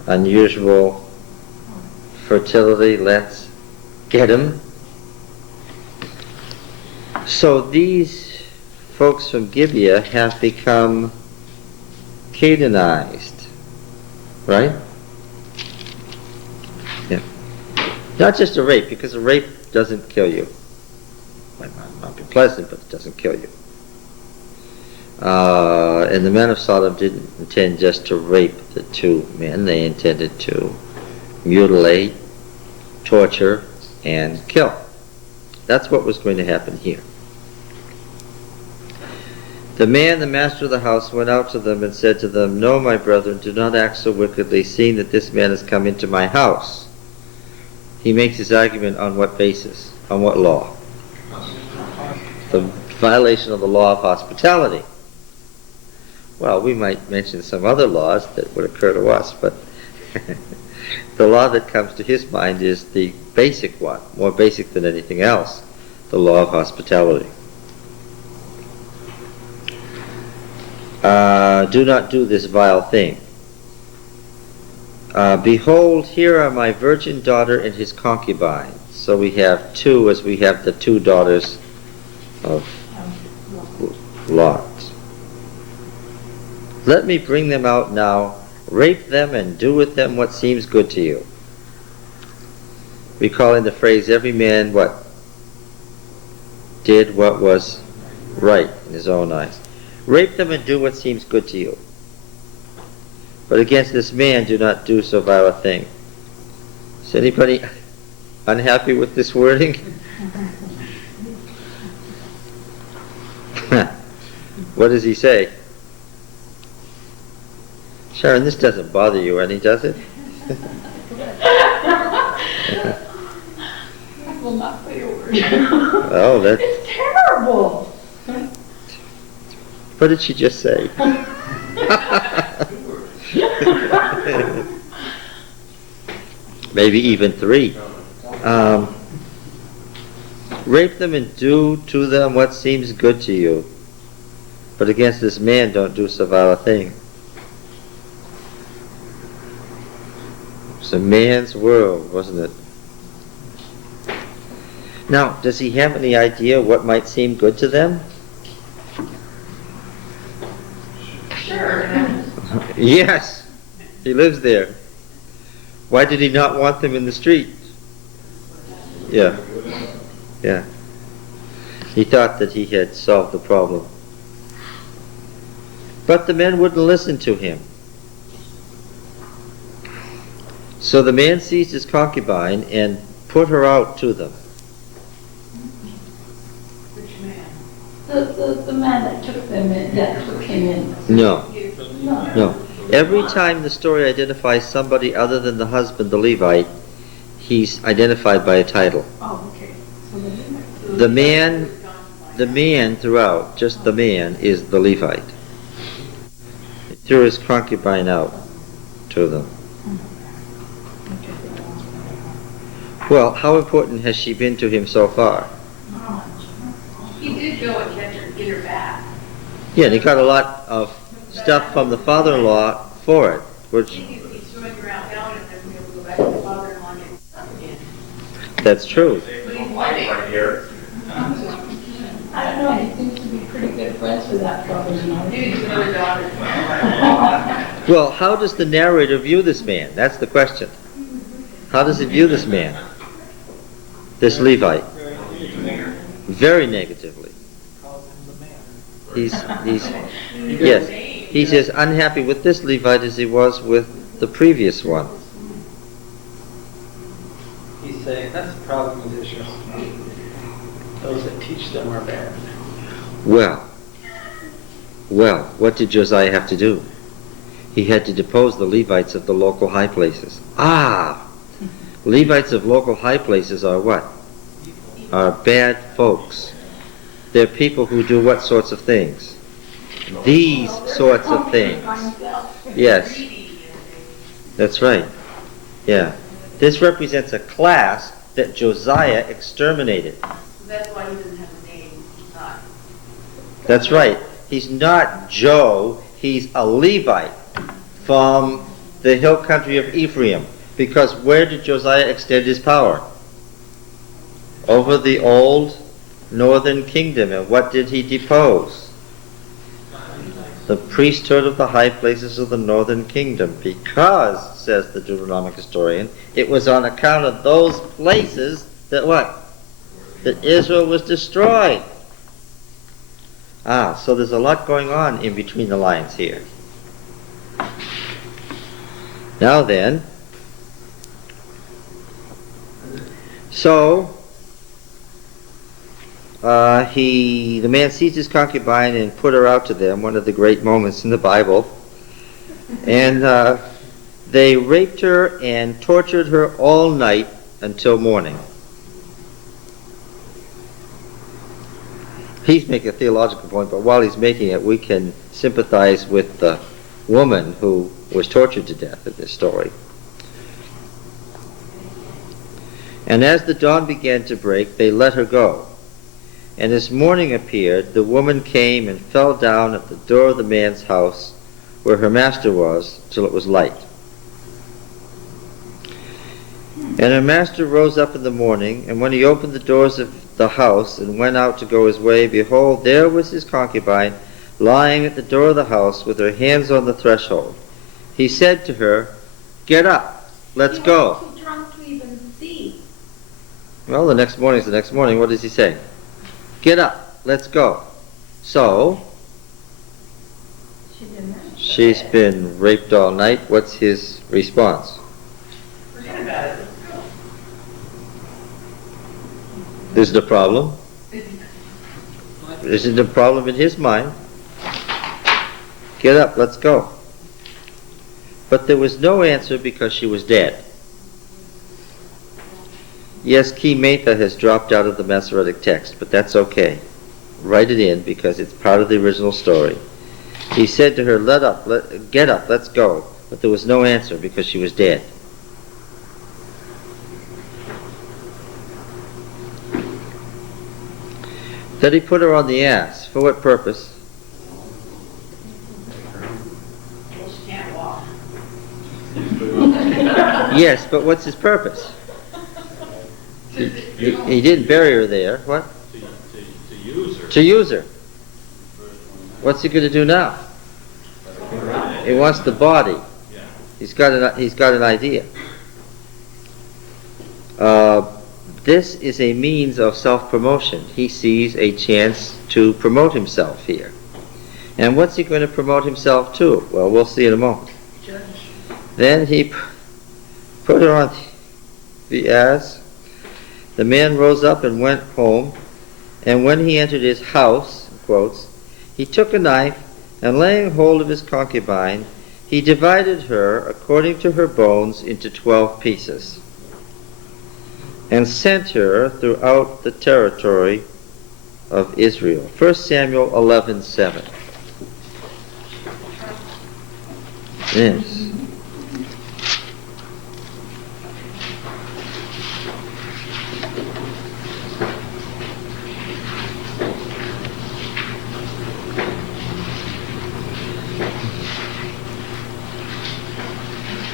unusual fertility, let's get him? So these folks from Gibeah have become Canaanized, right? Yeah. Not just a rape, because a rape doesn't kill you. Might not be pleasant, but it doesn't kill you. And the men of Sodom didn't intend just to rape the two men. They intended to mutilate, torture, and kill. That's what was going to happen here. The man, the master of the house, went out to them and said to them, "No, my brethren, do not act so wickedly, seeing that this man has come into my house." He makes his argument on what basis? On what law? The violation of the law of hospitality. Well, we might mention some other laws that would occur to us, but the law that comes to his mind is the basic one, more basic than anything else, the law of hospitality. Do not do this vile thing. Behold, here are my virgin daughter and his concubine. So we have two, as we have the two daughters of Lot. Let me bring them out now, rape them, and do with them what seems good to you. Recalling the phrase, every man what? Did what was right in his own eyes. Rape them and do what seems good to you. But against this man do not do so vile a thing. Is anybody unhappy with this wording? What does he say? Sharon, this doesn't bother you any, does it? I will not say a word. Oh, that's... It's terrible. What did she just say? Maybe even three. Rape them and do to them what seems good to you. But against this man don't do so vile a thing. It's a man's world, wasn't it? Now, does he have any idea what might seem good to them? Sure. Yes, he lives there. Why did he not want them in the street? Yeah. He thought that he had solved the problem. But the men wouldn't listen to him. So the man seized his concubine and put her out to them. Which man? The man that took them in, that took him in. No. No. No. Every time the story identifies somebody other than the husband, the Levite, he's identified by a title. Oh, okay. So The man throughout, just the man, is the Levite. He threw his concubine out to them. Well, how important has she been to him so far? He did go and catch her and get her back. Yeah, and he got a lot of stuff from the father-in-law for it, which... He's throwing around town and then he'll go back to the father-in-law and get stuff again. That's true. But he's whining. Right here. I don't know, he seems to be pretty good friends with that father-in-law. Maybe he's another daughter. Well, how does the narrator view this man? That's the question. How does he view this man? This Levite? Very negatively. He's as unhappy with this Levite as he was with the previous one. saying, that's the problem with Israel. Those that teach them are bad. Well, what did Josiah have to do? He had to depose the Levites of the local high places. Levites of local high places are what? Are bad folks. They're people who do what sorts of things? These sorts of things. Yes. That's right. Yeah. This represents a class that Josiah exterminated. So that's why he doesn't have a name. He's not. That's right. He's not Joe, he's a Levite from the hill country of Ephraim. Because where did Josiah extend his power? Over the old northern kingdom. And what did he depose? The priesthood of the high places of the northern kingdom. Because, says the Deuteronomic historian, it was on account of those places that what? That Israel was destroyed. So there's a lot going on in between the lines here. Now then, so the man seized his concubine and put her out to them, one of the great moments in the Bible. And they raped her and tortured her all night until morning. He's making a theological point, but while he's making it, we can sympathize with the woman who was tortured to death in this story. And as the dawn began to break, they let her go. And as morning appeared, the woman came and fell down at the door of the man's house where her master was till it was light. And her master rose up in the morning, and when he opened the doors of the house and went out to go his way, behold, there was his concubine lying at the door of the house with her hands on the threshold. He said to her, "Get up, let's go." He was too drunk to even see. Well, the next morning's the next morning. What does he say? Get up, let's go. So, she's been raped all night. What's his response? Forget about it. Let's go. Is it a problem? Isn't it a problem in his mind? Get up, let's go. But there was no answer because she was dead. Yes, Key Metha has dropped out of the Masoretic text, but that's okay. Write it in because it's part of the original story. He said to her, get up, let's go. But there was no answer because she was dead. Then he put her on the ass. For what purpose? Well, she can't walk. Yes, but what's his purpose? He didn't bury her there. What? To use her. To use her. What's he going to do now? He wants the body. He's got an idea. This is a means of self-promotion. He sees a chance to promote himself here. And what's he going to promote himself to? Well, we'll see in a moment. Then he put her on the ass. The man rose up and went home, and when he entered his house, quotes, he took a knife, and laying hold of his concubine, he divided her according to her bones into 12 pieces, and sent her throughout the territory of Israel. 1 Samuel 11:7. Yes.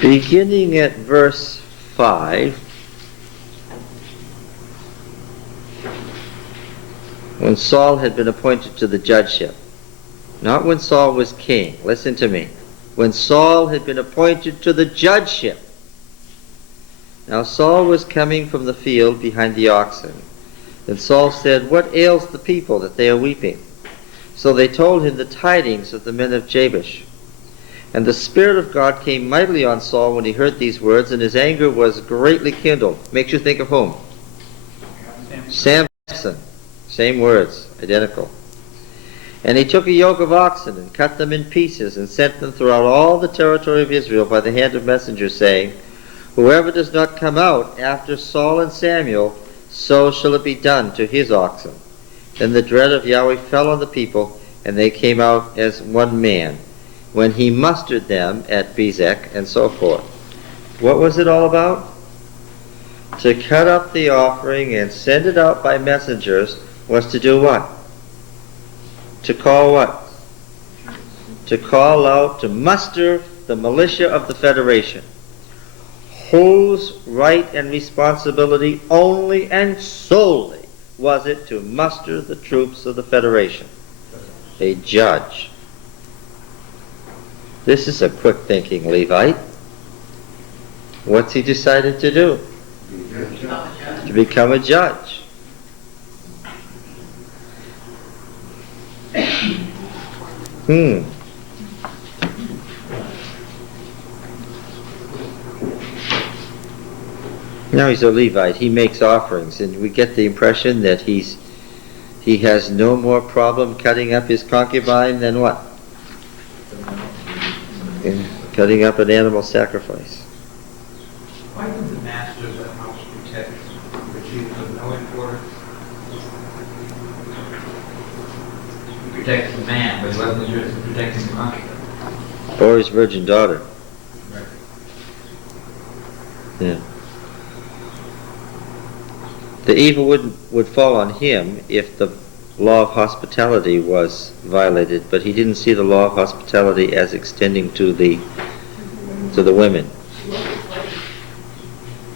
Beginning at verse 5, when Saul had been appointed to the judgeship, not when Saul was king, listen to me, when Saul had been appointed to the judgeship. Now Saul was coming from the field behind the oxen. Then Saul said, "What ails the people that they are weeping?" So they told him the tidings of the men of Jabesh. And the Spirit of God came mightily on Saul when he heard these words, and his anger was greatly kindled. Makes you think of whom? Samson. Same words, identical. And he took a yoke of oxen and cut them in pieces and sent them throughout all the territory of Israel by the hand of messengers, saying, Whoever does not come out after Saul and Samuel, so shall it be done to his oxen. Then the dread of Yahweh fell on the people, and they came out as one man, when he mustered them at Bezek, and so forth. What was it all about? To cut up the offering and send it out by messengers was to do what? To call what? To call out, to muster the militia of the Federation, whose right and responsibility only and solely was it to muster the troops of the Federation. A judge. This is a quick-thinking Levite. What's he decided to do? To become a judge. Now he's a Levite. He makes offerings, and we get the impression that he has no more problem cutting up his concubine than what? Cutting up an animal sacrifice. Why did the master of the house protect the chief of knowing for He protects the man, but he wasn't interested in protecting the concubine. Or his virgin daughter. Yeah. The evil would fall on him if the law of hospitality was violated, but he didn't see the law of hospitality as extending to the women.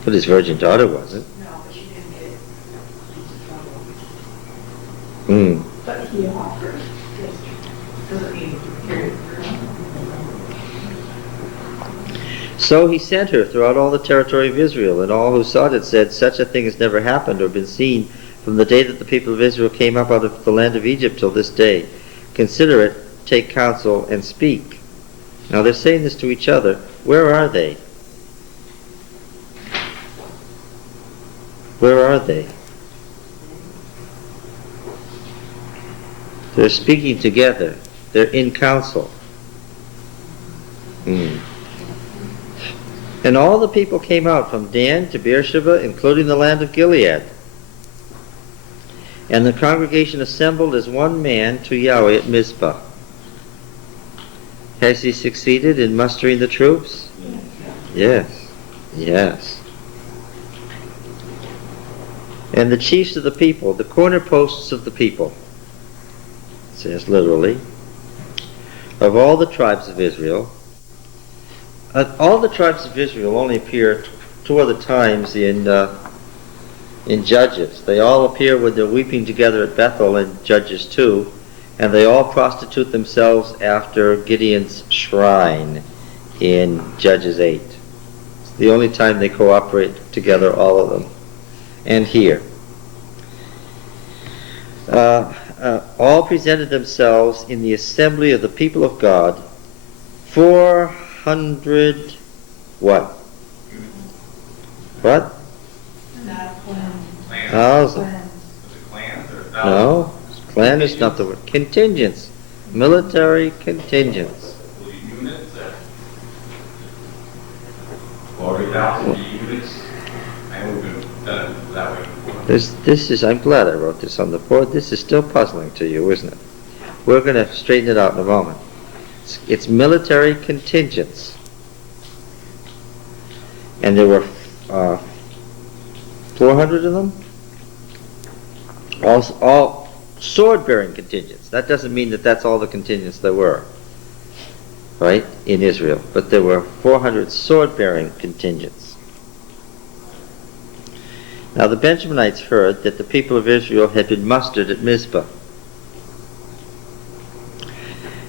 But his virgin daughter wasn't. No, but she didn't get it. But he offered. Doesn't mean period. So he sent her throughout all the territory of Israel, and all who saw it said, Such a thing has never happened or been seen from the day that the people of Israel came up out of the land of Egypt till this day. Consider it, take counsel, and speak. Now they're saying this to each other. Where are they? Where are they? They're speaking together. They're in council. And all the people came out from Dan to Beersheba, including the land of Gilead. And the congregation assembled as one man to Yahweh at Mizpah. Has he succeeded in mustering the troops? Yes. Yes. And the chiefs of the people, the corner posts of the people, it says literally, of all the tribes of Israel. All the tribes of Israel only appear two other times in Judges. They all appear when they're weeping together at Bethel in Judges 2, and they all prostitute themselves after Gideon's shrine in Judges 8. It's the only time they cooperate together, all of them. And here. All presented themselves in the assembly of the people of God, 400 what? What? Thousand. Was it clans or thousands? No, clan is not the word. Contingents. Military contingents. Units or 40,000 units? I would have done it that way before. This is, I'm glad I wrote this on the board. This is still puzzling to you, isn't it? We're going to straighten it out in a moment. It's military contingents. And there were 400 of them? All sword-bearing contingents. That doesn't mean that that's all the contingents there were, right, in Israel. But there were 400 sword-bearing contingents. Now the Benjaminites heard that the people of Israel had been mustered at Mizpah.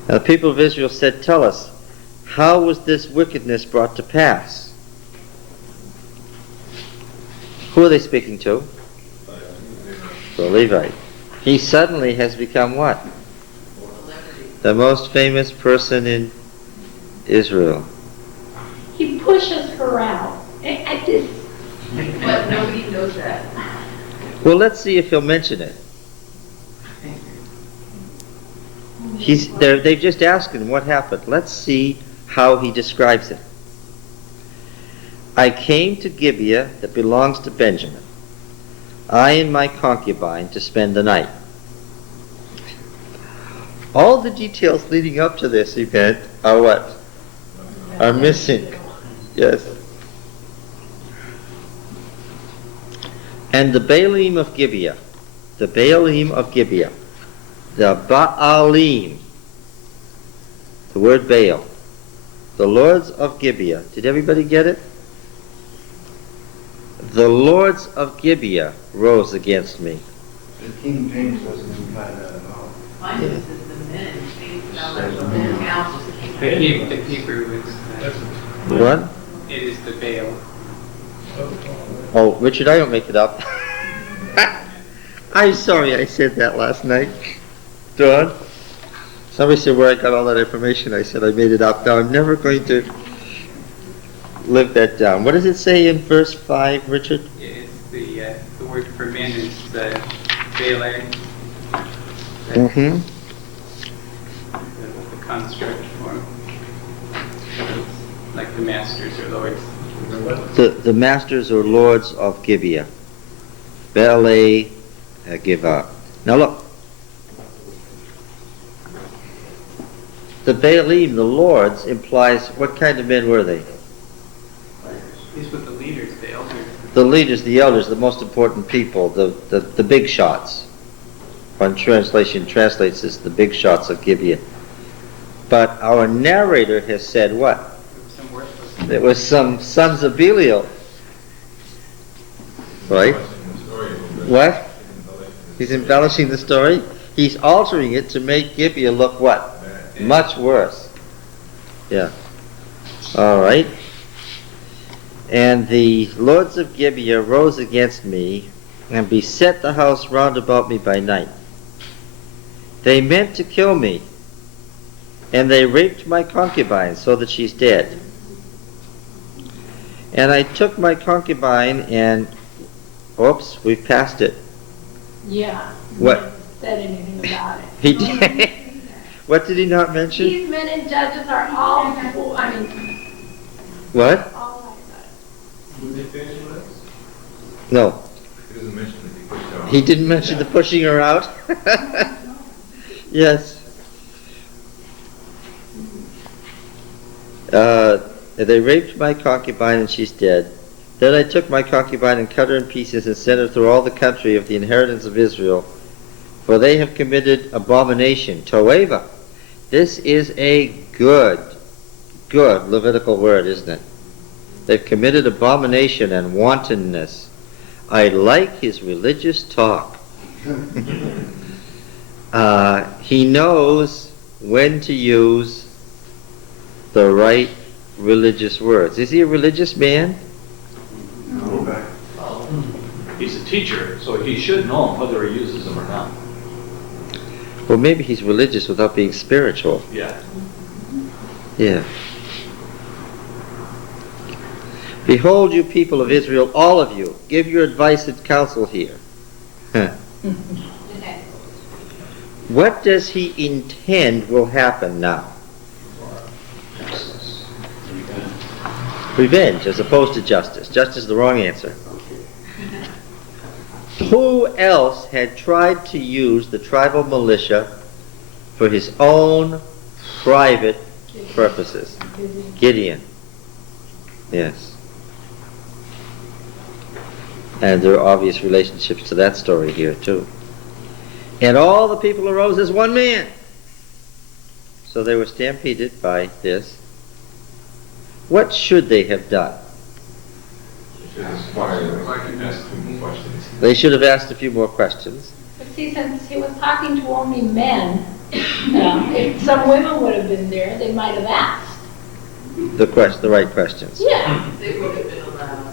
Now the people of Israel said, Tell us, how was this wickedness brought to pass? Who are they speaking to? The Levite. He suddenly has become what? The most famous person in Israel. He pushes her out. I just, But nobody knows that. Well, let's see if he'll mention it. They've just asked him what happened. Let's see how he describes it. I came to Gibeah that belongs to Benjamin, I and my concubine, to spend the night. All the details leading up to this event are what? Are missing. Yes. And the Baalim of Gibeah, the Baalim of Gibeah, the Baalim, the word Baal, the lords of Gibeah. Did everybody get it? The lords of Gibeah rose against me. The King James doesn't imply that at all. Mine is the men, they sound like the whole council. The Hebrew is, What? it is the Baal. Oh, Richard, I don't make it up. I'm sorry I said that last night. Dawn? Somebody said where I got all that information. I said I made it up. Now I'm never going to live that down. What does it say in verse 5, Richard? It's the word for men is the Baal. Mm-hmm. The construct form. Like the masters or lords. The masters or lords of Gibeah. Baalei Gibeah. Now look. The Baalim, the lords, implies what kind of men were they? These were the leaders, the elders. The leaders, the elders, the most important people, the big shots. One translation translates as the big shots of Gibeah. But our narrator has said what? Some worthless. It was some sons of Belial. Right? What? He's embellishing the story. He's altering it to make Gibeah look what? Much worse. Yeah. All right. And the lords of Gibeah rose against me and beset the house round about me by night. They meant to kill me, and they raped my concubine so that she's dead. And I took my concubine and, oops, we've passed it. yeah. What? He never said anything about it. He did. What did he not mention? These men and judges are all, What? all like that. Was he finished with us? No. He doesn't mention that he pushed her off. He didn't mention the pushing her out? Yes. They raped my concubine and she's dead. Then I took my concubine and cut her in pieces and sent her through all the country of the inheritance of Israel, for they have committed abomination. Toeva. This is a good Levitical word, isn't it? They've committed abomination and wantonness. I like his religious talk. He knows when to use the right religious words. Is he a religious man? Go back. He's a teacher, so he should know whether he uses them or not. Well, maybe he's religious without being spiritual. Yeah. Yeah. Behold, you people of Israel, all of you, give your advice and counsel here. What does he intend will happen now? Revenge as opposed to justice. Justice is the wrong answer. Who else had tried to use the tribal militia for his own private purposes? Gideon. Yes. And there are obvious relationships to that story here too. And all the people arose as one man. So they were stampeded by this. What should they have done? They should have asked a few more questions. But see, since he was talking to only men, if some women would have been there, they might have asked. The right questions. Yeah. They would have been allowed.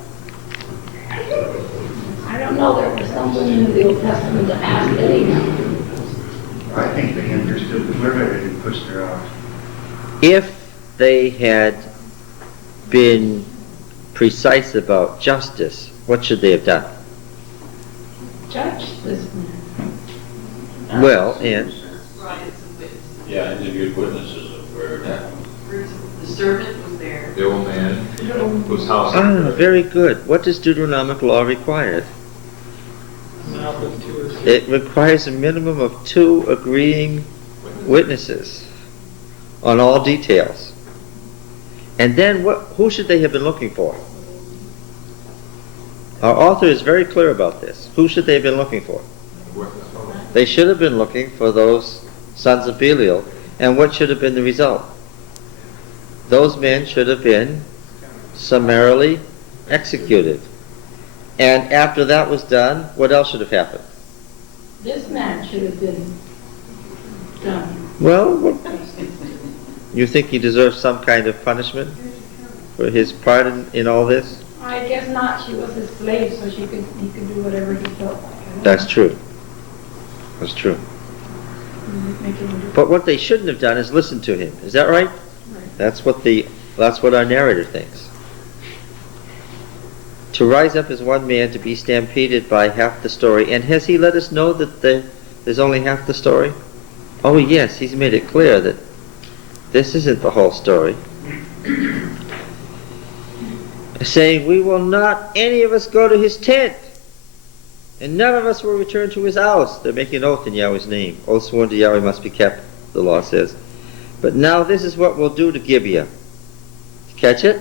I don't know, there were some women in the Old Testament that asked anyhow. I think they understood the women and pushed her out. If they had been precise about justice, what should they have done? Judge this man. Well, and Yeah, interviewed witnesses of where it happened. The servant was there. The old man whose house. very good. What does Deuteronomic law require? Mouth of two or three. It requires a minimum of 2 agreeing witnesses on all details. And then who should they have been looking for? Our author is very clear about this. Who should they have been looking for? They should have been looking for those sons of Belial. And what should have been the result? Those men should have been summarily executed. And after that was done, what else should have happened? This man should have been done. Well, you think he deserves some kind of punishment for his part in all this? I guess not. She was his slave, so he could do whatever he felt like. That's true. That's true. But what they shouldn't have done is listen to him. Is that right? That's what our narrator thinks. To rise up as one man to be stampeded by half the story. And has he let us know that there's only half the story? Oh yes, he's made it clear that this isn't the whole story. Saying, we will not any of us go to his tent, and none of us will return to his house. They're making an oath in Yahweh's name. Oath sworn to Yahweh must be kept, the law says. But now this is what we'll do to Gibeah. Catch it?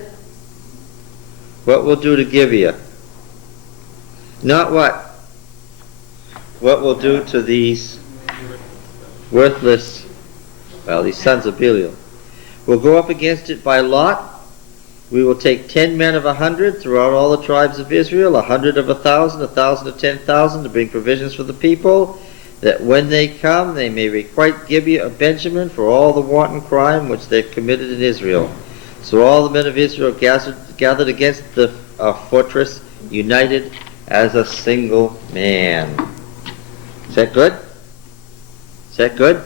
What we'll do to Gibeah. Not what? What we'll do to these worthless, these sons of Belial. We'll go up against it by lot. We will take 10 men of 100 throughout all the tribes of Israel, 100 of 1,000, 1,000 of 10,000 to bring provisions for the people, that when they come they may requite Gibeah of Benjamin for all the wanton crime which they've committed in Israel. So all the men of Israel gathered against the fortress, united as a single man. Is that good? Is that good?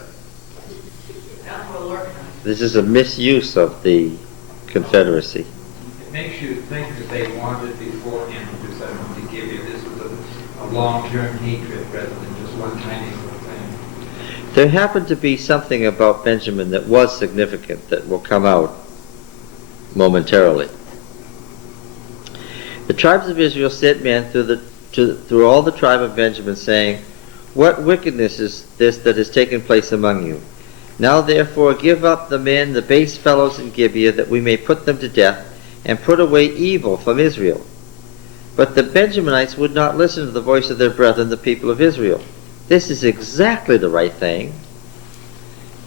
This is a misuse of the Confederacy. It makes you think that they wanted beforehand to do something to give you. This was a long-term hatred rather than just one tiny little thing. There happened to be something about Benjamin that was significant that will come out momentarily. The tribes of Israel sent men through all the tribe of Benjamin, saying, what wickedness is this that has taken place among you? Now therefore give up the men, the base fellows in Gibeah, that we may put them to death, and put away evil from Israel. But the Benjaminites would not listen to the voice of their brethren, the people of Israel. This is exactly the right thing.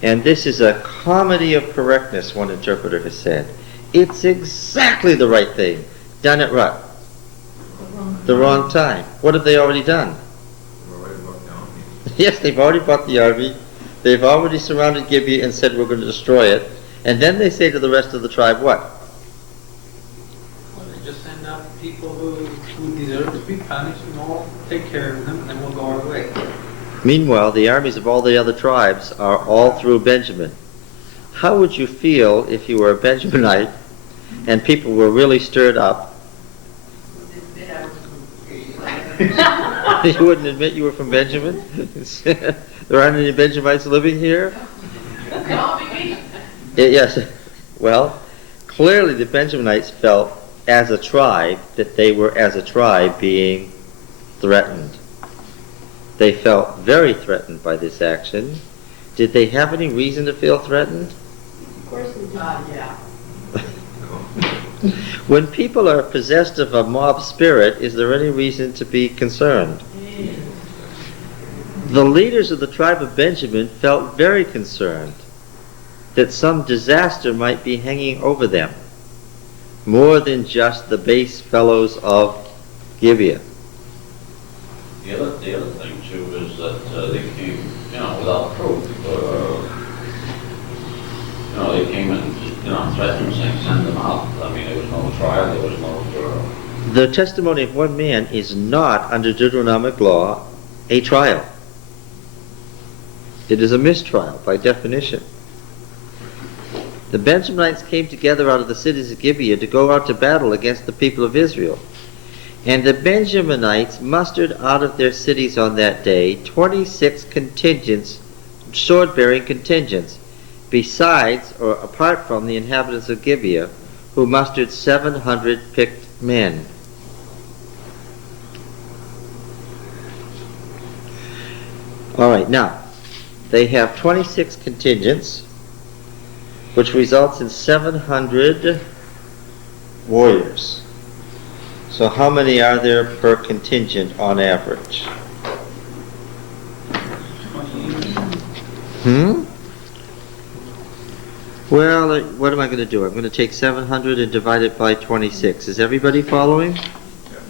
And this is a comedy of correctness, one interpreter has said. It's exactly the right thing. Done at what? The wrong time. What have they already done? Yes, they've already bought the army. They've already surrounded Gibeah and said we're going to destroy it. And then they say to the rest of the tribe, what? Well, they just send out people who deserve to be punished and all take care of them, and then we'll go our way. Meanwhile, the armies of all the other tribes are all through Benjamin. How would you feel if you were a Benjaminite and people were really stirred up? You wouldn't admit you were from Benjamin? There aren't any Benjamites living here? Yes. Well, clearly the Benjaminites felt as a tribe that they were as a tribe being threatened. They felt very threatened by this action. Did they have any reason to feel threatened? Of course they did. Yeah. When people are possessed of a mob spirit, is there any reason to be concerned? The leaders of the tribe of Benjamin felt very concerned that some disaster might be hanging over them, more than just the base fellows of Gibeah. The other thing too is that they came, without proof. They came and threatened, saying, send them out. I mean, there was no trial, there was no. The testimony of one man is not, under Deuteronomic law, a trial. It is a mistrial by definition. The Benjaminites came together out of the cities of Gibeah to go out to battle against the people of Israel. And the Benjaminites mustered out of their cities on that day 26 contingents, sword-bearing contingents, besides or apart from the inhabitants of Gibeah, who mustered 700 picked men. All right, now, they have 26 contingents, which results in 700 warriors. So how many are there per contingent on average? Well, what am I going to do? I'm going to take 700 and divide it by 26. Is everybody following? Yeah,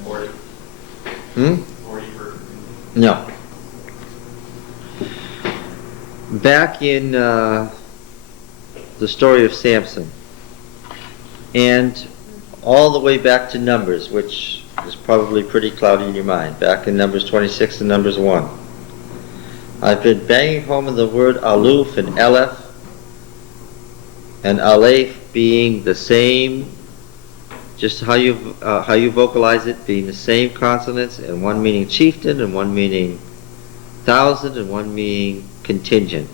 40. 40 per. No. Back in the story of Samson, and all the way back to Numbers, which is probably pretty cloudy in your mind, back in Numbers 26 and Numbers 1. I've been banging home in the word aluf and elef, and aleph being the same, just how you vocalize it, being the same consonants, and one meaning chieftain, and one meaning thousand, and one meaning contingent.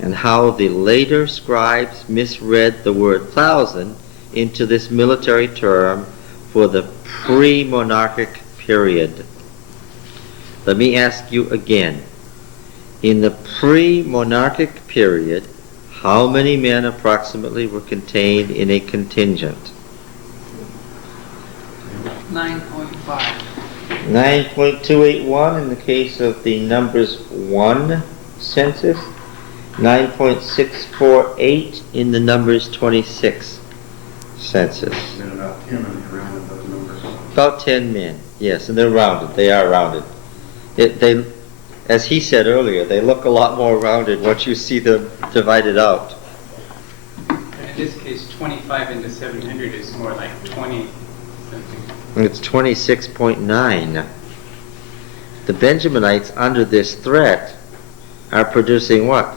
And how the later scribes misread the word thousand into this military term for the pre-monarchic period. Let me ask you again. In the pre-monarchic period, how many men approximately were contained in a contingent? 9.5. 9.281 in the case of the Numbers 1 census. 9.648 in the Numbers 26 census. And about 10 of around those numbers. About 10 men, yes, and they're rounded. They are rounded. They, as he said earlier, they look a lot more rounded once you see them divided out. In this case, 25 into 700 is more like 20 something. It's 26.9. The Benjaminites, under this threat, are producing what?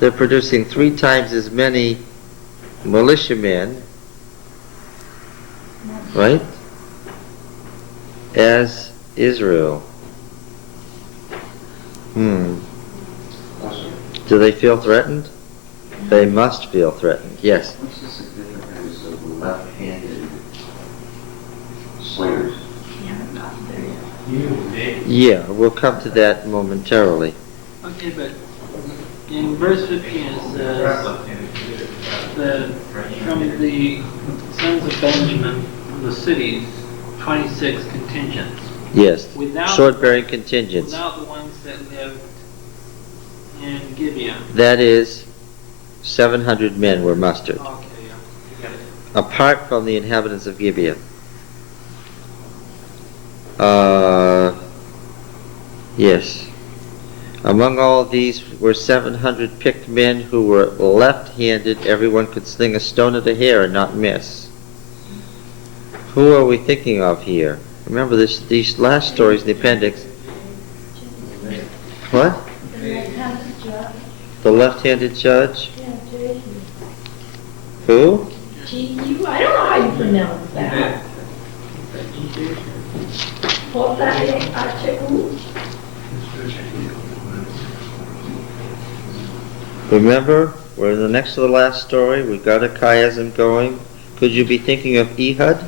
They're producing 3 times as many militiamen, right, as Israel. Do they feel threatened? They must feel threatened, yes. What's the significance of left-handed slingers? Yeah, we'll come to that momentarily. Okay, but in verse 15 it says that from the sons of Benjamin, from the cities, 26 contingents. Yes, Without- sword-bearing contingents. Without the ones that lived in Gibeah. That is, 700 men were mustered, Okay, yeah. Got it. apart from the inhabitants of Gibeah. Yes. Among all these were 700 picked men who were left-handed. Everyone could sling a stone at a hare and not miss. Who are we thinking of here? Remember these last stories in the appendix. What? The left-handed judge? Who? G-U, I don't know how you pronounce that. H-U. Remember, we're in the next to the last story. We've got a chiasm going. Could you be thinking of Ehud?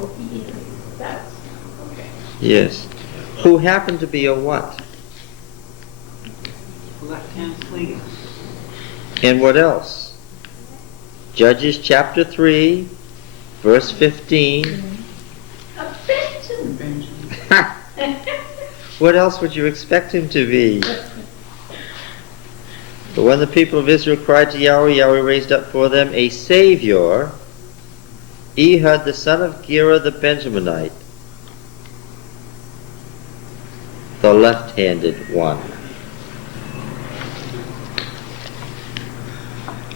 Oh, Ehud. That's, okay. Yes. Who happened to be a what? Left-hand sling. And what else? Judges chapter 3, verse 15. A Benjamin. What else would you expect him to be? But when the people of Israel cried to Yahweh, Yahweh raised up for them a Savior, Ehud the son of Gera the Benjaminite, the left-handed one.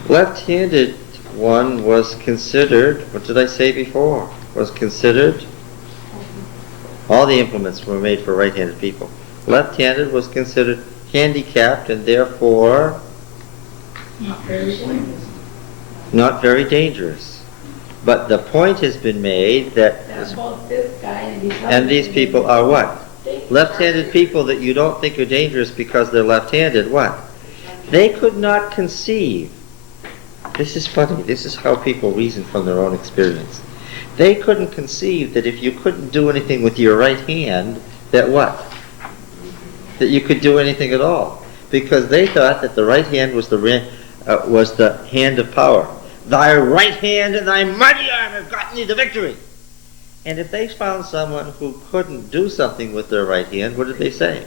Left-handed one was considered, what did I say before? Was considered, all the implements were made for right-handed people. Left-handed was considered handicapped and therefore Not very dangerous. Not very dangerous. But the point has been made that, That both this guy and these and these people are what? They- Left-handed people that you don't think are dangerous because they're left-handed, what? They could not conceive. This is funny. This is how people reason from their own experience. They couldn't conceive that if you couldn't do anything with your right hand, that what? That you could do anything at all. Because they thought that the right hand was the hand of power. Thy right hand and thy mighty arm have gotten thee the victory. And if they found someone who couldn't do something with their right hand, what did they say?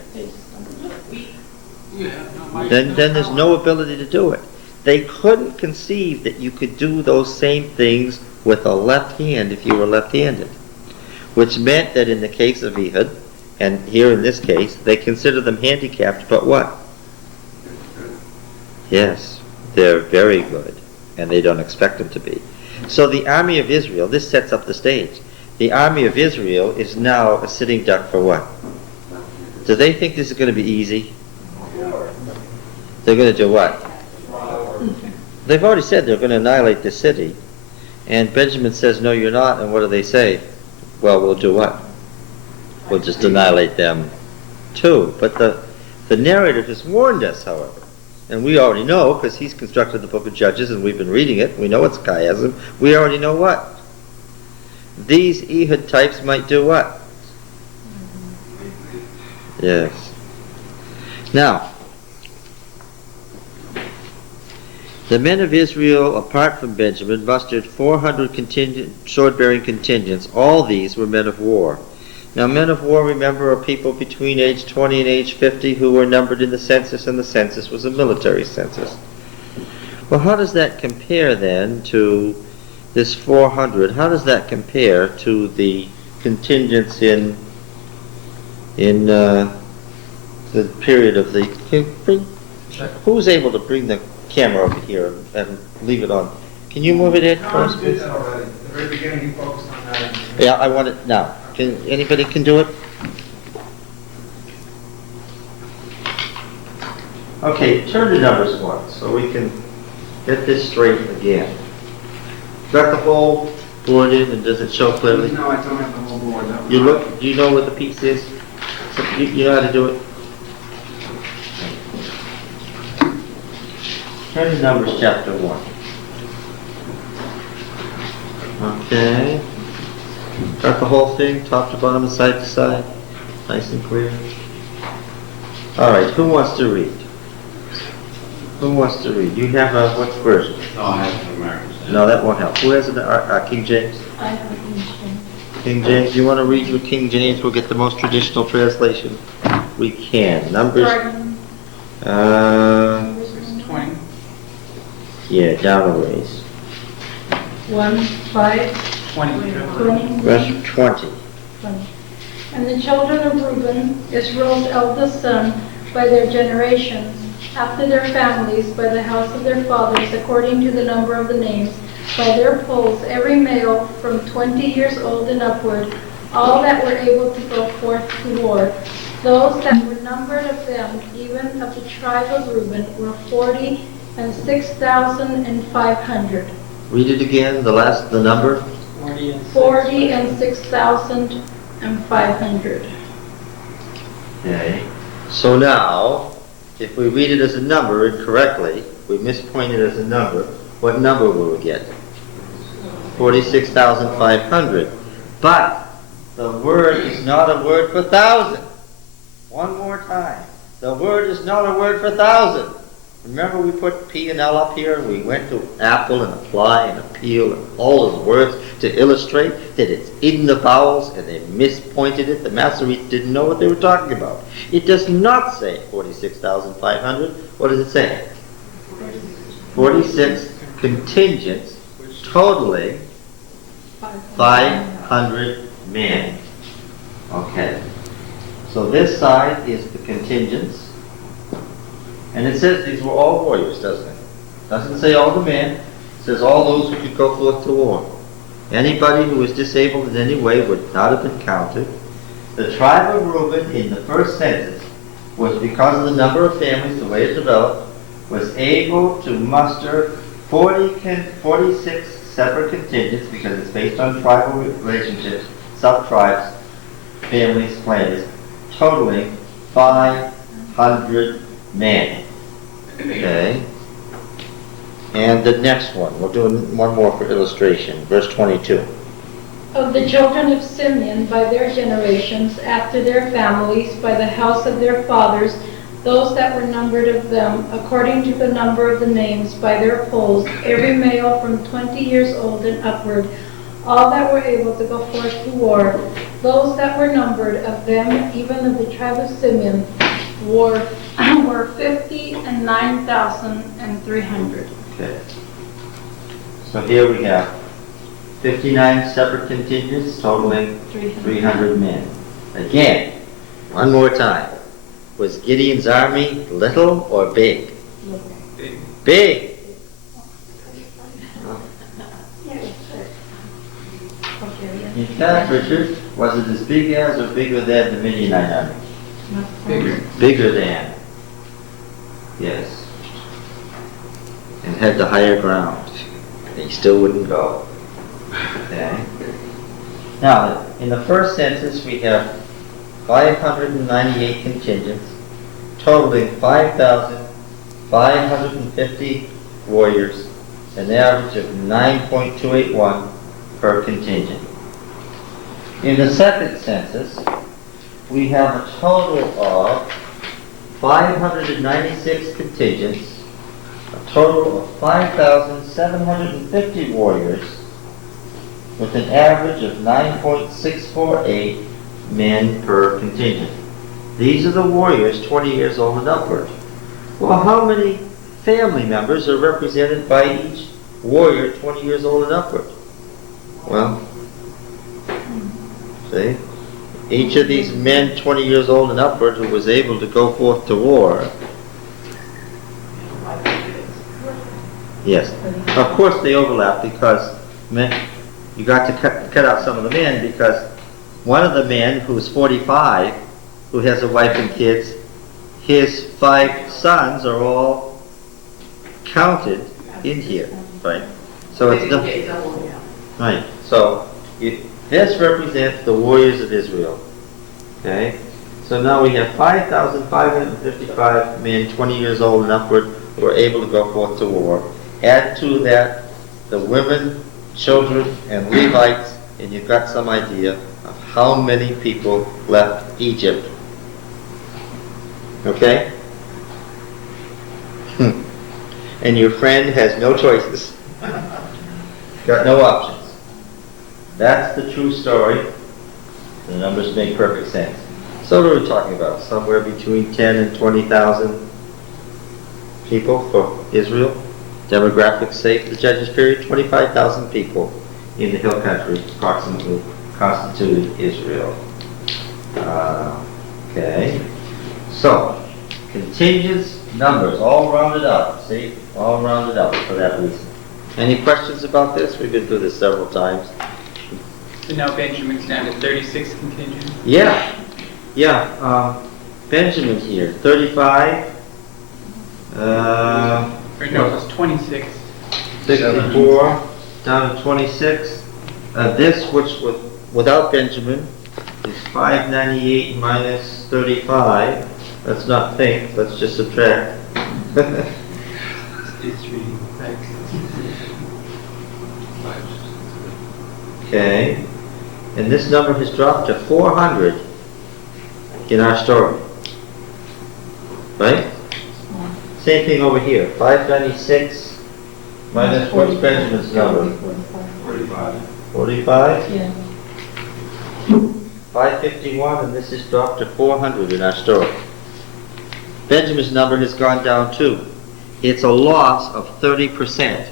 Then there's no ability to do it. They couldn't conceive that you could do those same things with a left hand if you were left-handed. Which meant that in the case of Ehud, and here in this case, they consider them handicapped, but what? Yes, they're very good, and they don't expect them to be. So the army of Israel, this sets up the stage. The army of Israel is now a sitting duck for what? Do they think this is going to be easy? They're going to do what? They've already said they're going to annihilate this city. And Benjamin says, no, you're not. And what do they say? Well, we'll do what? We'll just annihilate them too. But the narrator has warned us, however. And we already know, because he's constructed the book of Judges and we've been reading it. We know it's chiasm. We already know what? These Ehud types might do what? Yes. Now, the men of Israel, apart from Benjamin, mustered 400 sword-bearing contingents. All these were men of war. Now, men of war, remember, are people between age 20 and age 50 who were numbered in the census, and the census was a military census. Well, how does that compare, then, to this 400? How does that compare to the contingents in the period of the... Who's able to bring the camera over here and leave it on? Can you move it in for us, please? At the very beginning, you focused on that. Yeah, I want it now. Anybody can do it? Okay, turn to Numbers 1 so we can get this straight again. Got the whole board in, and does it show clearly? No, I don't have the whole board. No. You look. Do you know what the piece is? You know how to do it? Turn to Numbers chapter 1. Okay. Got the whole thing, top to bottom and side to side? Nice and clear. All right, who wants to read? Who wants to read? You have a, what version? No, I have an American Standard. No, that won't help. Who has a King James? I have a King James. King James, you want to read your King James? We'll get the most traditional translation we can. Numbers, Verse 20. yeah, down a ways. 1, 5, 20. 20. Verse 20. 20. And the children of Reuben, Israel's eldest son, by their generations, after their families, by the house of their fathers, according to the number of the names, by their polls, every male from 20 years old and upward, all that were able to go forth to war. Those that were numbered of them, even of the tribe of Reuben, were 40 and 6,500. Read it again, the number. 40 and 6,500. Okay. So now, if we read it as a number incorrectly, we mispoint it as a number, what number will we get? 46,500. But the word is not a word for thousand. One more time. The word is not a word for thousand. Remember we put P and L up here, and we went to apple and apply and appeal and all those words to illustrate that it's in the vowels, and they mispointed it. The Masoretes didn't know what they were talking about. It does not say 46,500. What does it say? 46 contingents totaling 500 men. Okay. So this side is the contingents. And it says these were all warriors, doesn't it? Doesn't say all the men. It says all those who could go forth to war. Anybody who was disabled in any way would not have been counted. The tribe of Reuben in the first census was, because of the number of families, the way it developed, was able to muster 46 separate contingents, because it's based on tribal relationships, sub-tribes, families, clans, totaling 500 men. Okay? And the next one, we'll do one more for illustration, verse 22. Of the children of Simeon by their generations, after their families, by the house of their fathers, those that were numbered of them, according to the number of the names, by their polls, every male from 20 years old and upward, all that were able to go forth to war, those that were numbered of them, even of the tribe of Simeon, were 59,300. Okay. So here we have 59 separate contingents totaling 300 men. Again, one more time. Was Gideon's army little or big? Big. In fact, Richard, was it as big as or bigger than the Midianite army? Bigger. Bigger than. Yes. And had the higher ground. They still wouldn't go. Okay. Now, in the first census, we have 598 contingents, totaling 5,550 warriors, an average of 9.281 per contingent. In the second census, we have a total of 596 contingents, a total of 5,750 warriors, with an average of 9.648 men per contingent. These are the warriors 20 years old and upward. Well, how many family members are represented by each warrior 20 years old and upward? Well, see? Each of these men 20 years old and upward who was able to go forth to war. Yes. Of course they overlap because men, you got to cut out some of the men, because one of the men who's 45, who has a wife and kids, his 5 sons are all counted in here, right? So it's right. So this represents the warriors of Israel. Okay. So now we have 5,555 men, 20 years old and upward, who are able to go forth to war. Add to that the women, children, and Levites, and you've got some idea of how many people left Egypt. Okay? And your friend has no choices. Got no options. That's the true story. The numbers make perfect sense. So what are we talking about? Somewhere between 10 and 20,000 people for Israel. Demographics say for the Judges period, 25,000 people in the hill country approximately constituted Israel. Okay. So, contingents, numbers, all rounded up. See? All rounded up for that reason. Any questions about this? We've been through this several times. So now Benjamin's down to 36 contingents? Yeah. Benjamin here, 35. Or no, it was 26. 64, down to 26. This, which without Benjamin, is 598 minus 35. Let's not think, let's just subtract. Okay, and this number has dropped to 400 in our story. Right? Same thing over here, 596 minus what's Benjamin's number? 45. 45? Yeah. 551, and this is dropped to 400 in our story. Benjamin's number has gone down too. It's a loss of 30%.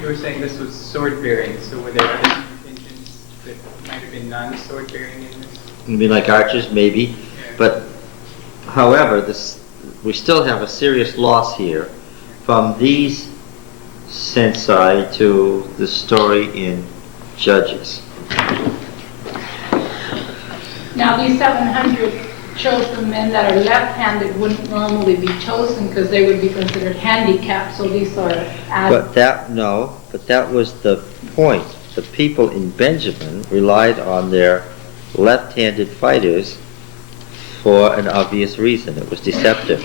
You were saying this was sword-bearing, so were there other contingents that might have been non-sword-bearing in this? It'd be like archers, maybe. Yeah. But, however, we still have a serious loss here from these censi to the story in Judges. Now these 700 chosen men that are left-handed wouldn't normally be chosen because they would be considered handicapped, so these are added. But that was the point. The people in Benjamin relied on their left-handed fighters for an obvious reason. It was deceptive.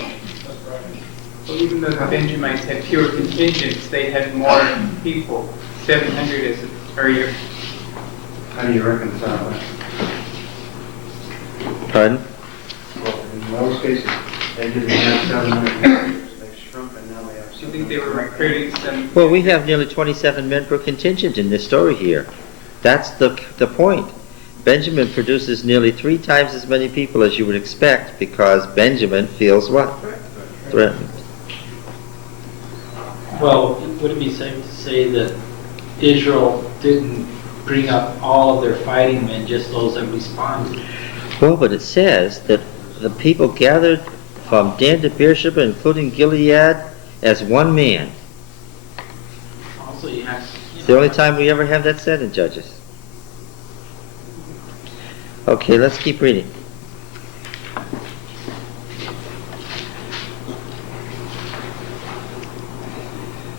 Well, even though the Benjamites had fewer contingents, they had more people, 700 as a, or your, How do you reconcile that? Pardon? Well, in most cases, they didn't have 700, they've shrunk and now they have. do you think they were recruiting some? Well, we have nearly 27 men per contingent in this story here. That's the point. Benjamin produces nearly 3 times as many people as you would expect because Benjamin feels what? Threatened. Well, would it be safe to say that Israel didn't bring up all of their fighting men, just those that responded? Well, but it says that the people gathered from Dan to Beersheba, including Gilead, as one man. Also, you have... It's the only time we ever have that said in Judges. Okay, let's keep reading.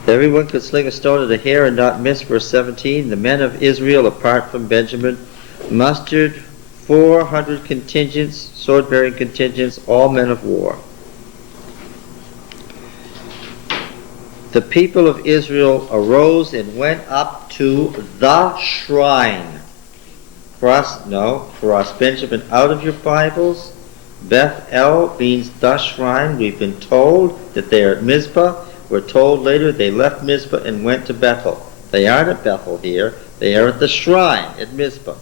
Everyone could sling a stone at a hare and not miss, verse 17. The men of Israel, apart from Benjamin, mustered 400 contingents, sword-bearing contingents, all men of war. The people of Israel arose and went up to the shrine. For us, Benjamin, out of your Bibles, Beth-el means the shrine. We've been told that they are at Mizpah. We're told later they left Mizpah and went to Bethel. They aren't at Bethel here. They are at the shrine at Mizpah.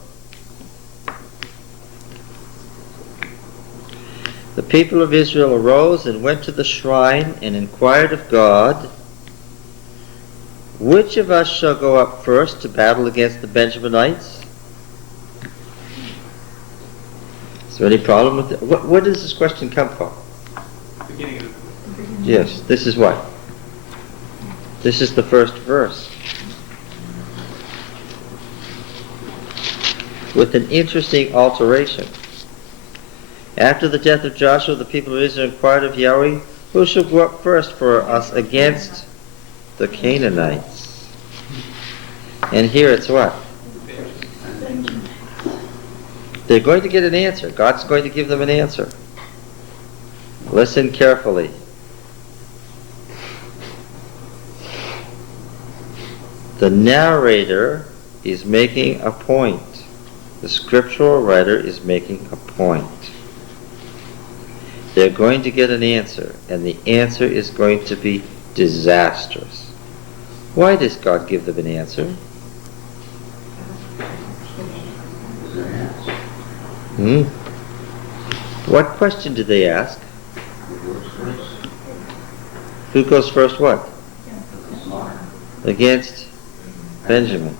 The people of Israel arose and went to the shrine and inquired of God, which of us shall go up first to battle against the Benjaminites? Is there any problem with it? Where does this question come from? Beginning of Yes, this is what? This is the first verse. With an interesting alteration. After the death of Joshua, the people of Israel inquired of Yahweh, who shall go up first for us against the Canaanites? And here it's what? They're going to get an answer. God's going to give them an answer. Listen carefully. The narrator is making a point. The scriptural writer is making a point. They're going to get an answer, and the answer is going to be disastrous. Why does God give them an answer? What question did they ask? Who goes first what? Against Benjamin.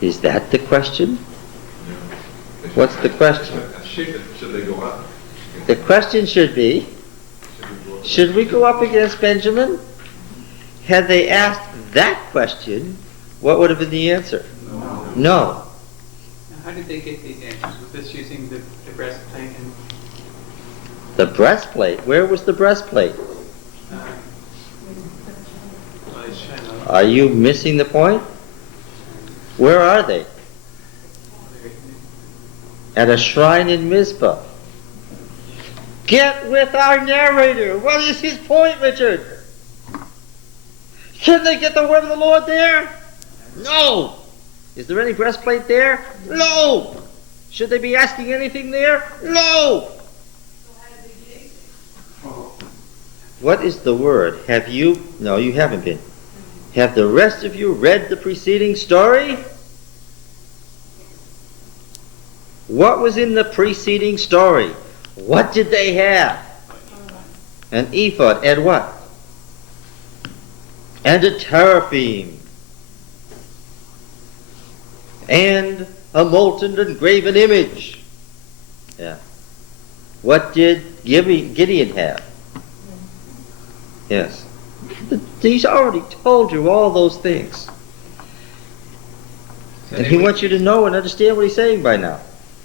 Is that the question? What's the question? Should they go up? The question should be, should we go up against Benjamin? Had they asked that question, what would have been the answer? No. Now, how did they get these answers? Was this using the breastplate and The breastplate? Where was the breastplate? Are you missing the point? Where are they? At a shrine in Mizpah. Get with our narrator. What is his point, Richard? Can they get the word of the Lord there? No. Is there any breastplate there? No. Should they be asking anything there? No. What is the word? Have you? No, you haven't been. Have the rest of you read the preceding story? What was in the preceding story? What did they have? An ephod and what? And a teraphim. And a molten and graven image. Yeah. What did Gideon have? Yes. He's already told you all those things. And he wants you to know and understand what he's saying by now.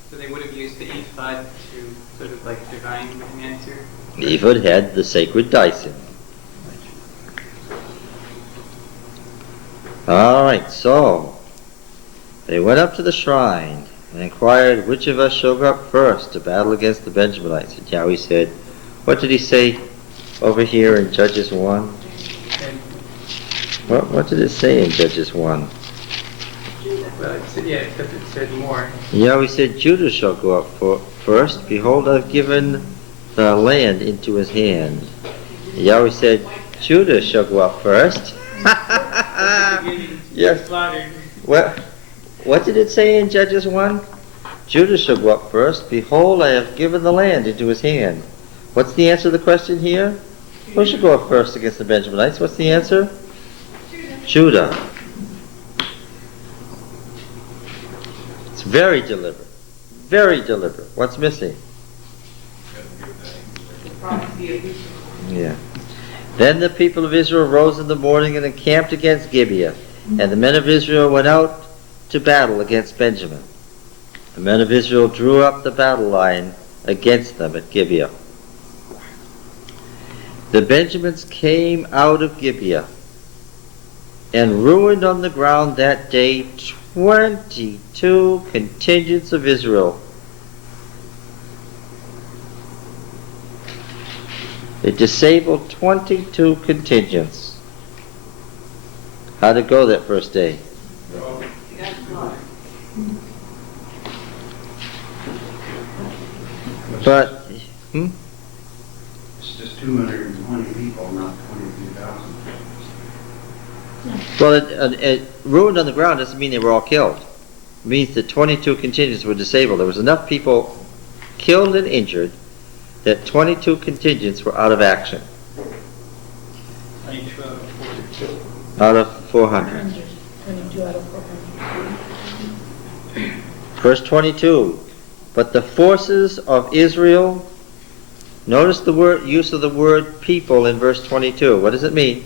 so they would have used the ephod to sort of like divine answer. Ephod had the sacred dice in it. All right, so they went up to the shrine and inquired, which of us shall go up first to battle against the Benjaminites? And Yahweh said, what did he say over here in Judges 1? What did it say in Judges 1? Well, it said, yeah, except it said more. Yahweh said, Judah shall go up first. Behold, I've given the land into his hand. Yahweh said, Judah shall go up first. Yes. What did it say in Judges 1? Judah shall go up first. Behold, I have given the land into his hand. What's the answer to the question here? Who should go up first against the Benjaminites? What's the answer? Judah. It's very deliberate. Very deliberate. What's missing? Yeah. Then the people of Israel rose in the morning and encamped against Gibeah. And the men of Israel went out to battle against Benjamin. The men of Israel drew up the battle line against them at Gibeah. The Benjamins came out of Gibeah and ruined on the ground that day 22 contingents of Israel. They disabled 22 contingents. How'd it go that first day? But, It's just 220 people, not 22,000. well, it ruined on the ground doesn't mean they were all killed. It means that 22 contingents were disabled. There was enough people killed and injured that 22 contingents were out of action. 22 out of 42. Out of 400. 22 out of 400. Verse 22. But the forces of Israel, notice the use of the word people in verse 22. What does it mean?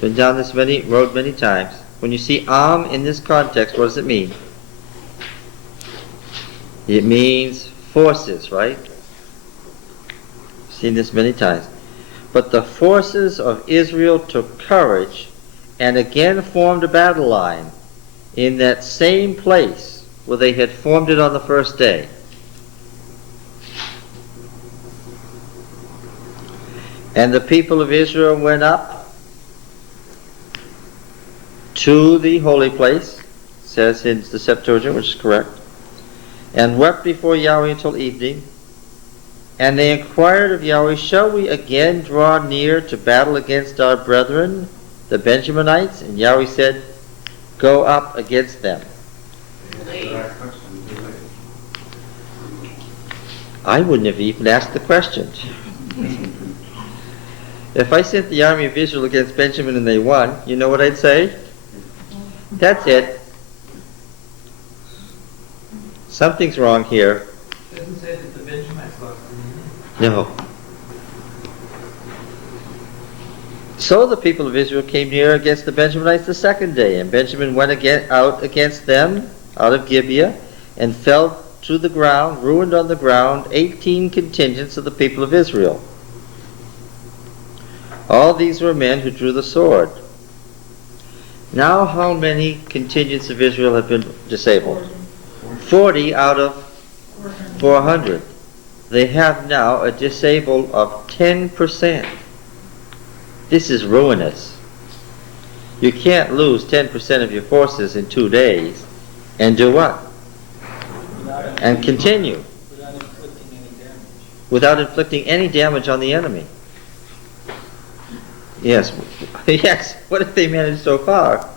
Been down this road many times. When you see in this context, what does it mean? It means forces, right? Seen this many times. But the forces of Israel took courage and again formed a battle line in that same place where they had formed it on the first day. And the people of Israel went up to the holy place, says in the Septuagint, which is correct, and wept before Yahweh until evening. And they inquired of Yahweh, shall we again draw near to battle against our brethren, the Benjaminites? And Yahweh said, go up against them. I wouldn't have even asked the question. If I sent the army of Israel against Benjamin and they won, you know what I'd say? That's it. Something's wrong here. It doesn't say that the Benjamites lost any. No. So the people of Israel came near against the Benjaminites the second day, and Benjamin went out against them out of Gibeah, and fell to the ground, ruined on the ground, 18 contingents of the people of Israel. All these were men who drew the sword. Now how many contingents of Israel have been disabled? 40 out of 400. They have now a disable of 10%. This is ruinous. You can't lose 10% of your forces in 2 days and do what? And continue. Without inflicting any damage on the enemy. Yes. Yes. What have they managed so far?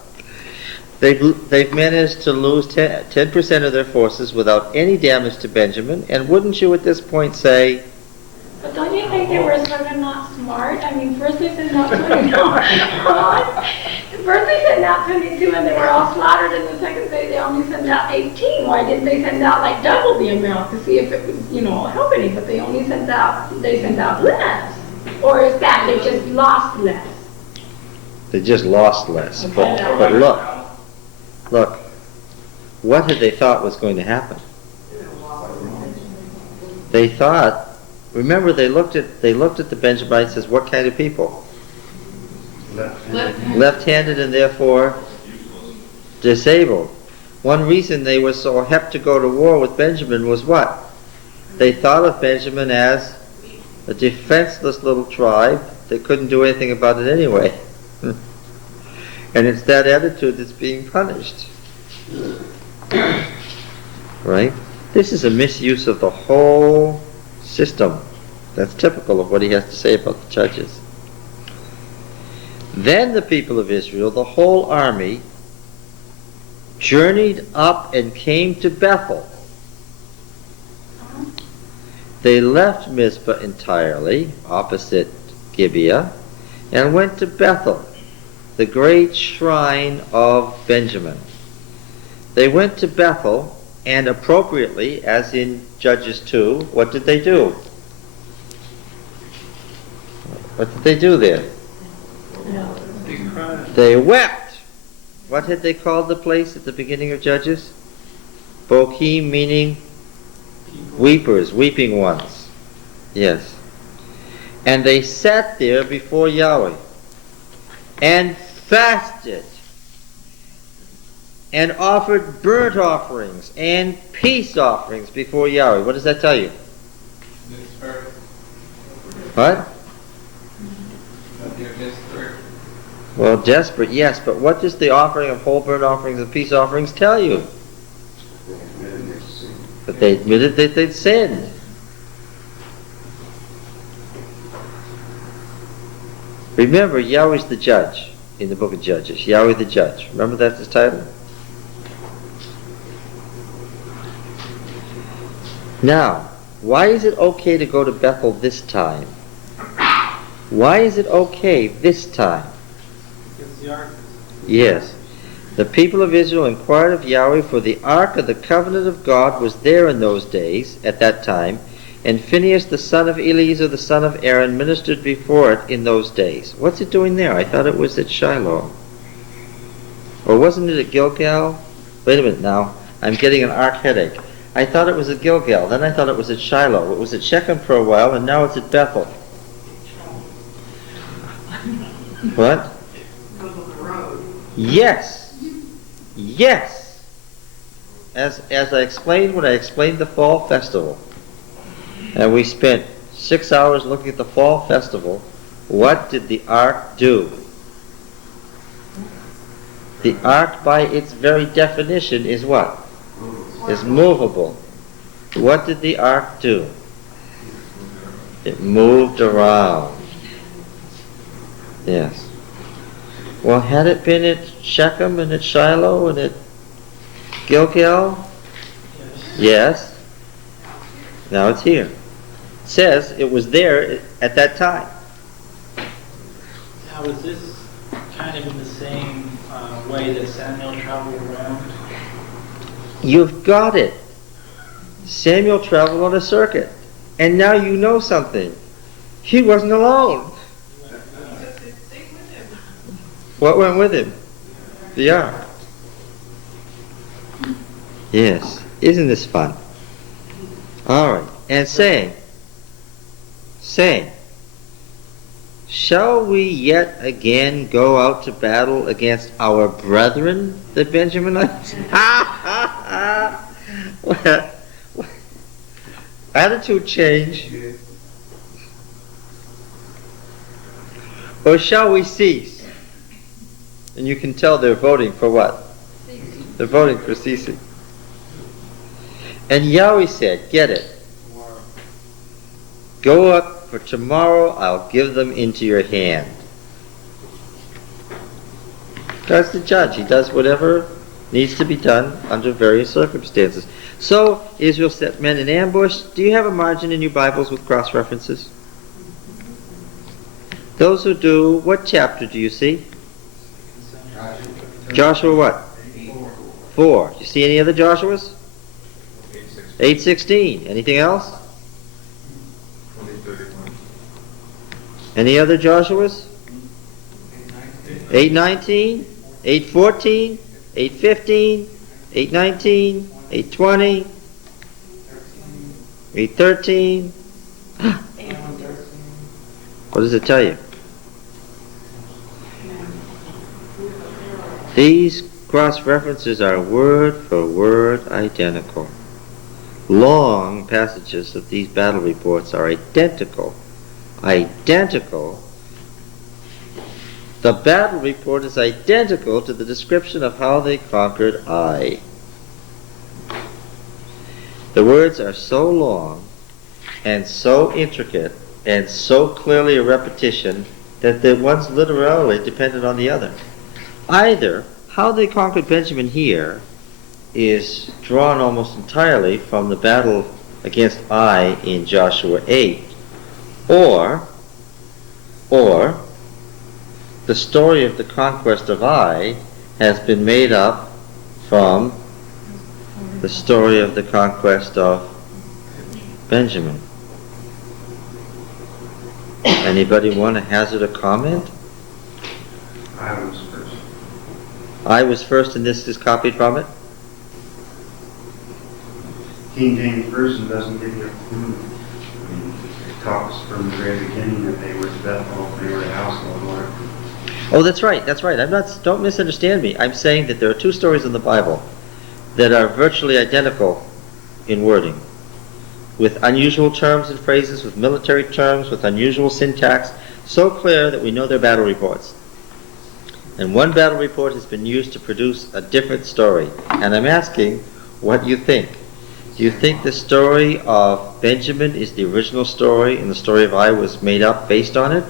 They've managed to lose 10% of their forces without any damage to Benjamin. And wouldn't you at this point say, But don't you think they were sort of not smart? I mean, first they sent out 22. First they sent out 22 and they were all slaughtered, and the second day they only sent out 18. Why didn't they send out like double the amount to see if it would, help any? But they only sent out less. Or is that they just lost less? they just lost less? But look, what had they thought was going to happen? They thought, remember they looked at the Benjamites as what kind of people? Left-handed and therefore disabled. One reason they were so apt to go to war with Benjamin was what? They thought of Benjamin as a defenseless little tribe that couldn't do anything about it anyway. And it's that attitude that's being punished. Right? This is a misuse of the whole system. That's typical of what he has to say about the judges. Then the people of Israel, the whole army, journeyed up and came to Bethel. They left Mizpah entirely, opposite Gibeah, and went to Bethel, the great shrine of Benjamin. They went to Bethel, and appropriately, as in Judges 2, what did they do? What did they do there? They cried. They wept. What had they called the place at the beginning of Judges? Bokim, meaning weepers, weeping ones. Yes. And they sat there before Yahweh and fasted and offered burnt offerings and peace offerings before Yahweh. What does that tell you? What? Well, desperate, yes, but what does the offering of whole burnt offerings and peace offerings tell you? But they admitted that they'd sinned. Remember, Yahweh's the judge in the book of Judges. Yahweh the judge. Remember that's his title? Now, why is it okay to go to Bethel this time? Why is it okay this time? Because the ark. Yes. The people of Israel inquired of Yahweh, for the ark of the covenant of God was there in those days, at that time, and Phinehas the son of Eleazar the son of Aaron ministered before it in those days. What's it doing there? I thought it was at Shiloh. Or wasn't it at Gilgal? Wait a minute now. I'm getting an ark headache. I thought it was at Gilgal. Then I thought it was at Shiloh. It was at Shechem for a while, and now it's at Bethel. What? Yes. Yes. As I explained when I explained the fall festival, and we spent 6 hours looking at the fall festival, what did the ark do? The ark, by its very definition, is what? Is movable. What did the ark do? It moved around. Yes. Well, had it been at Shechem and at Shiloh and at Gilgal? Yes. Now it's here. It says it was there at that time. Now, is this kind of in the same way that Samuel traveled around? You've got it. Samuel traveled on a circuit. And now you know something. He wasn't alone. What went with him? The ark. Yes. Isn't this fun? All right. And saying, shall we yet again go out to battle against our brethren, the Benjaminites? Attitude change. Or shall we cease? And you can tell they're voting for what? They're voting for ceasing. And Yahweh said, get it. Go up, for tomorrow I'll give them into your hand. God's the judge. He does whatever needs to be done under various circumstances. So Israel set men in ambush. Do you have a margin in your Bibles with cross references? Those who do, what chapter do you see? Joshua what? 4. Do you see any other Joshuas? 8:16. Anything else? Any other Joshuas? 8:19, 8:14, 8:15, 8:19, 8:20, Read 13. What does it tell you? These cross-references are word for word identical. Long passages of these battle reports are identical. Identical. The battle report is identical to the description of how they conquered Ai. The words are so long and so intricate and so clearly a repetition that the one's literally dependent on the other. Either how they conquered Benjamin here is drawn almost entirely from the battle against Ai in Joshua 8, or the story of the conquest of Ai has been made up from the story of the conquest of Benjamin. Anybody want to hazard a comment? I was first. I was first, and this is copied from it? King James Version doesn't give you a clue. I mean, it talks from the very beginning that they were at Bethel, they were at house of the Lord. Oh, that's right, that's right. Don't misunderstand me. I'm saying that there are two stories in the Bible that are virtually identical in wording, with unusual terms and phrases, with military terms, with unusual syntax, so clear that we know they're battle reports. And one battle report has been used to produce a different story. And I'm asking what you think. Do you think the story of Benjamin is the original story and the story of Ai was made up based on it?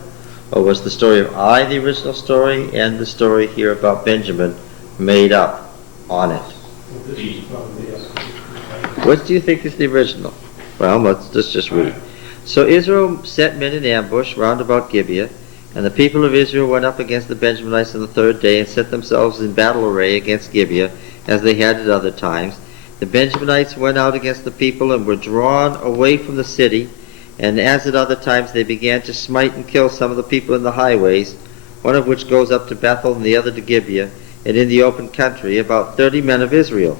Or was the story of Ai the original story and the story here about Benjamin made up on it? What do you think is the original? Well, let's just read. So Israel set men in ambush round about Gibeah, and the people of Israel went up against the Benjaminites on the third day and set themselves in battle array against Gibeah, as they had at other times. The Benjaminites went out against the people and were drawn away from the city, and as at other times they began to smite and kill some of the people in the highways, one of which goes up to Bethel and the other to Gibeah, and in the open country about 30 men of Israel.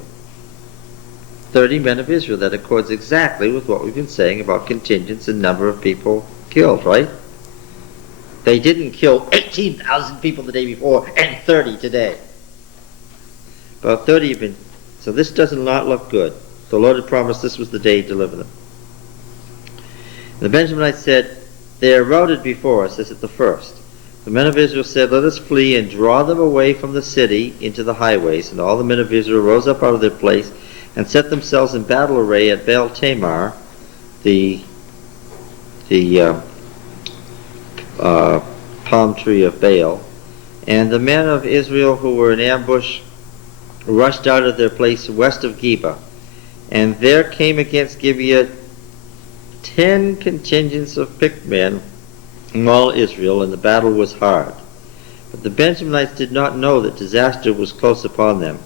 30 men of Israel. That accords exactly with what we've been saying about contingents and number of people killed, right? They didn't kill 18,000 people the day before and 30 today. About 30 have been. So this does not look good. The Lord had promised this was the day to deliver them. The Benjaminites said, "They are routed before us," as at the first. The men of Israel said, "Let us flee and draw them away from the city into the highways." And all the men of Israel rose up out of their place and set themselves in battle array at Baal Tamar, the palm tree of Baal. And the men of Israel who were in ambush rushed out of their place west of Geba. And there came against Gibeah 10 contingents of picked men from all Israel, and the battle was hard. But the Benjaminites did not know that disaster was close upon them.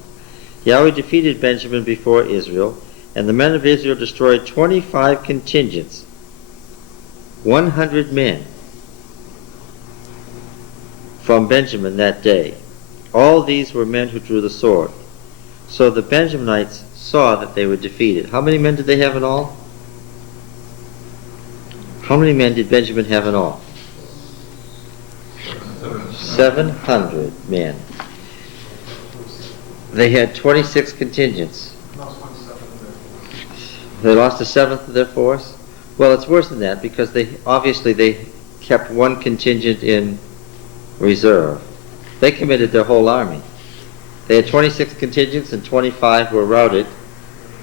Yahweh defeated Benjamin before Israel, and the men of Israel destroyed 25 contingents, 100 men from Benjamin that day. All these were men who drew the sword. So the Benjaminites saw that they were defeated. How many men did they have in all? How many men did Benjamin have in all? 700 men. They had 26 contingents. They lost a seventh of their force? Well, it's worse than that, because they kept one contingent in reserve. They committed their whole army. They had 26 contingents and 25 were routed.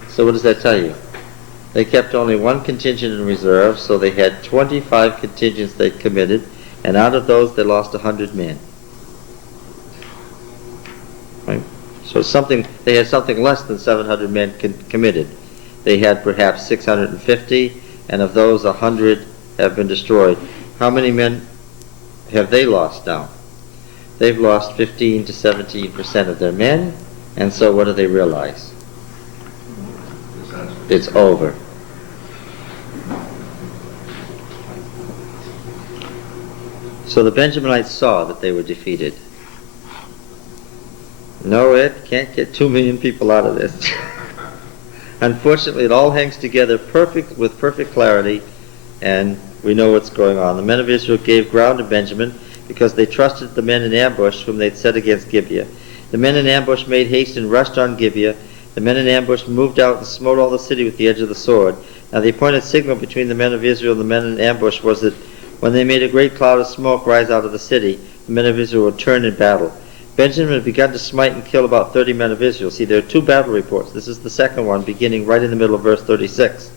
So what does that tell you? They kept only one contingent in reserve, so they had 25 contingents they committed, and out of those they lost 100 men. Right? So they had something less than 700 men committed. They had perhaps 650, and of those 100 have been destroyed. How many men have they lost now? They've lost 15 to 17% of their men, and so what do they realize? It's over. So the Benjaminites saw that they were defeated. No, Ed, can't get 2 million people out of this. Unfortunately, it all hangs together with perfect clarity, and we know what's going on. The men of Israel gave ground to Benjamin because they trusted the men in ambush whom they'd set against Gibeah. The men in ambush made haste and rushed on Gibeah. The men in ambush moved out and smote all the city with the edge of the sword. Now the appointed signal between the men of Israel and the men in ambush was that when they made a great cloud of smoke rise out of the city, the men of Israel would turn in battle. Benjamin had begun to smite and kill about 30 men of Israel. See, there are two battle reports. This is the second one, beginning right in the middle of verse 36.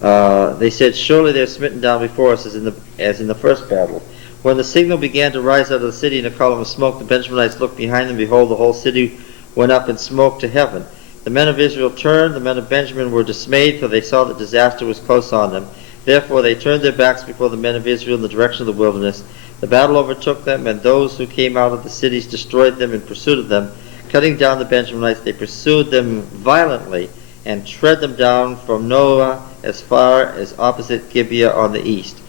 They said, surely they're smitten down before us as in the first battle. When the signal began to rise out of the city in a column of smoke, the Benjaminites looked behind them. Behold, the whole city went up in smoke to heaven. The men of Israel turned. The men of Benjamin were dismayed, for they saw that disaster was close on them. Therefore they turned their backs before the men of Israel in the direction of the wilderness. The battle overtook them, and those who came out of the cities destroyed them in pursuit of them. Cutting down the Benjaminites, they pursued them violently and tread them down from Noah as far as opposite Gibeah on the east.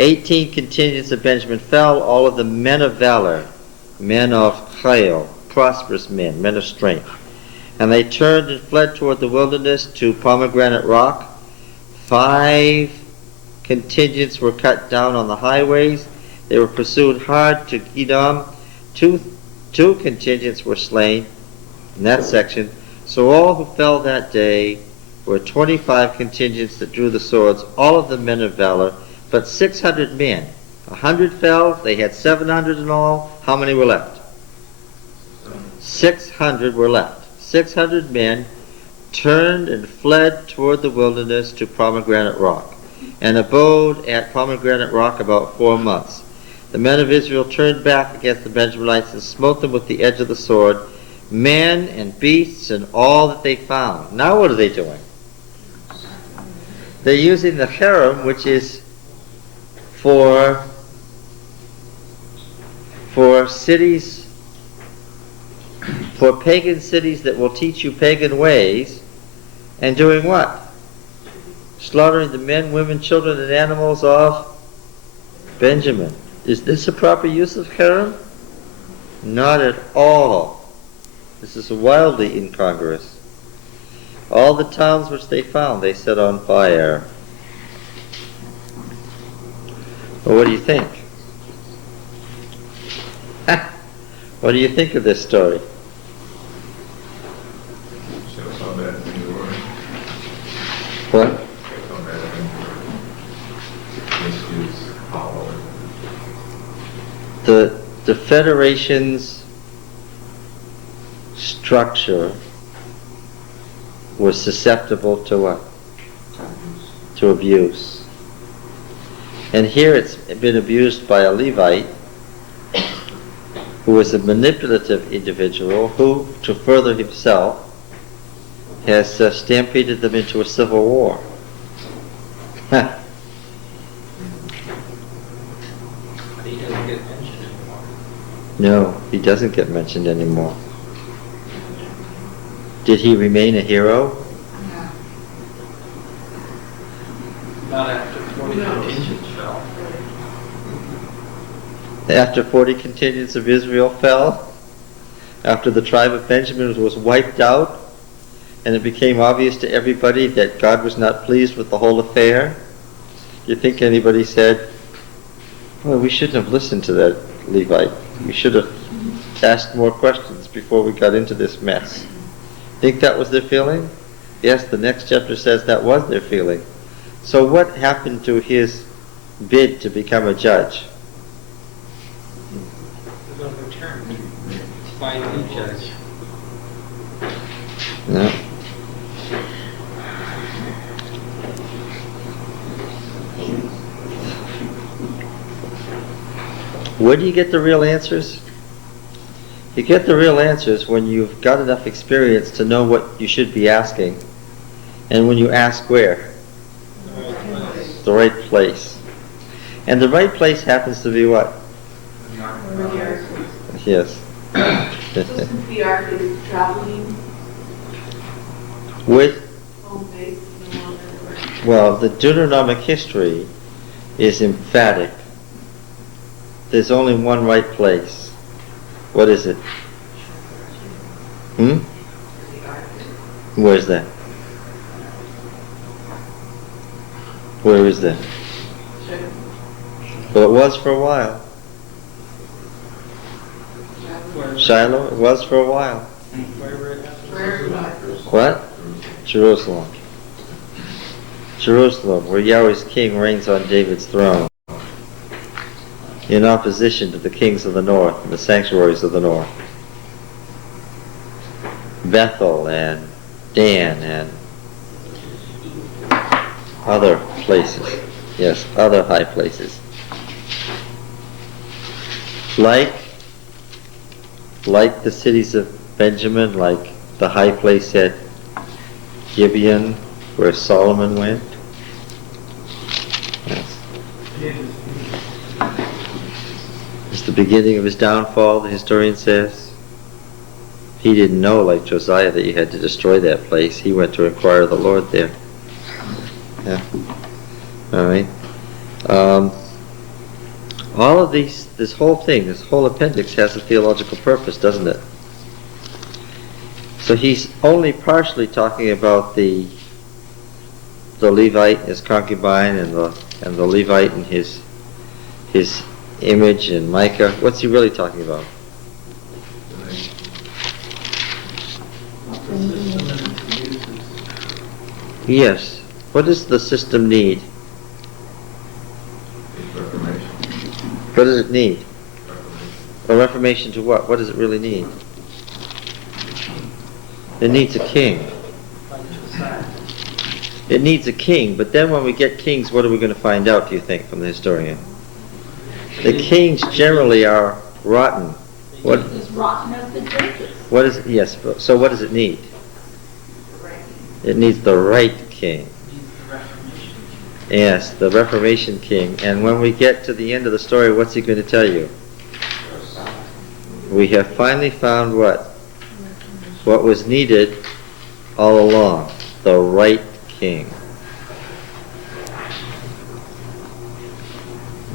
18 contingents of Benjamin fell, all of them men of valor, men of chayil, prosperous men, men of strength. And they turned and fled toward the wilderness to Pomegranate Rock. 5 contingents were cut down on the highways. They were pursued hard to Edom. Two contingents were slain in that section. So all who fell that day were 25 contingents that drew the swords, all of them men of valor, but 600 men. 100 fell, they had 700 in all. How many were left? 600 were left. 600 men turned and fled toward the wilderness to Pomegranate Rock, and abode at Pomegranate Rock about 4 months. The men of Israel turned back against the Benjaminites and smote them with the edge of the sword, men and beasts and all that they found. Now what are they doing? They're using the harem, which is for cities, for pagan cities that will teach you pagan ways, and doing what? Slaughtering the men, women, children, and animals of Benjamin. Is this a proper use of harem? Not at all. This is wildly incongruous. All the towns which they found, they set on fire. Well, what do you think? What do you think of this story? Shows how bad things were. What? Shows how bad things were. Misuse power. The Federation's structure was susceptible to what? To abuse. And here it's been abused by a Levite who is a manipulative individual who, to further himself, has stampeded them into a civil war. But he doesn't get mentioned anymore. No, he doesn't get mentioned anymore. Did he remain a hero? Not after 40 contingents fell. After 40 contingents of Israel fell, after the tribe of Benjamin was wiped out, and it became obvious to everybody that God was not pleased with the whole affair, you think anybody said, well, we shouldn't have listened to that Levite. We should have asked more questions before we got into this mess. Think that was their feeling? Yes, the next chapter says that was their feeling. So what happened to his bid to become a judge? It was overturned by a new judge. No. Where do you get the real answers? You get the real answers when you've got enough experience to know what you should be asking, and when you ask where? The right place. And the right place happens to be what? Yes. So since the ark is traveling With, home base, no longer working. well, the Deuteronomic history is emphatic. There's only one right place. What is it? Where's that? Where is that? Well, it was for a while. Shiloh, it was for a while. What? Jerusalem. Jerusalem, where Yahweh's king reigns on David's throne, in opposition to the kings of the north and the sanctuaries of the north. Bethel and Dan and other places. Yes, other high places. Like the cities of Benjamin, like the high place at Gibeon where Solomon went. Yes. It's the beginning of his downfall, the historian says. He didn't know, like Josiah, that you had to destroy that place. He went to inquire of the Lord there. Yeah. All right. All of these, this whole thing, this whole appendix has a theological purpose, doesn't it? So he's only partially talking about the Levite, his concubine, and the Levite and his image and Micah. What's he really talking about? Yes. What does the system need? What does it need? A reformation to what? What does it really need? It needs a king. It needs a king, but then when we get kings, what are we going to find out, do you think, from the historian? The kings generally are rotten. What? As rotten as the churches. What is? Yes. So what does it need? It needs the right king. Yes, the Reformation king. And when we get to the end of the story, what's he going to tell you? We have finally found what? What was needed all along. The right king.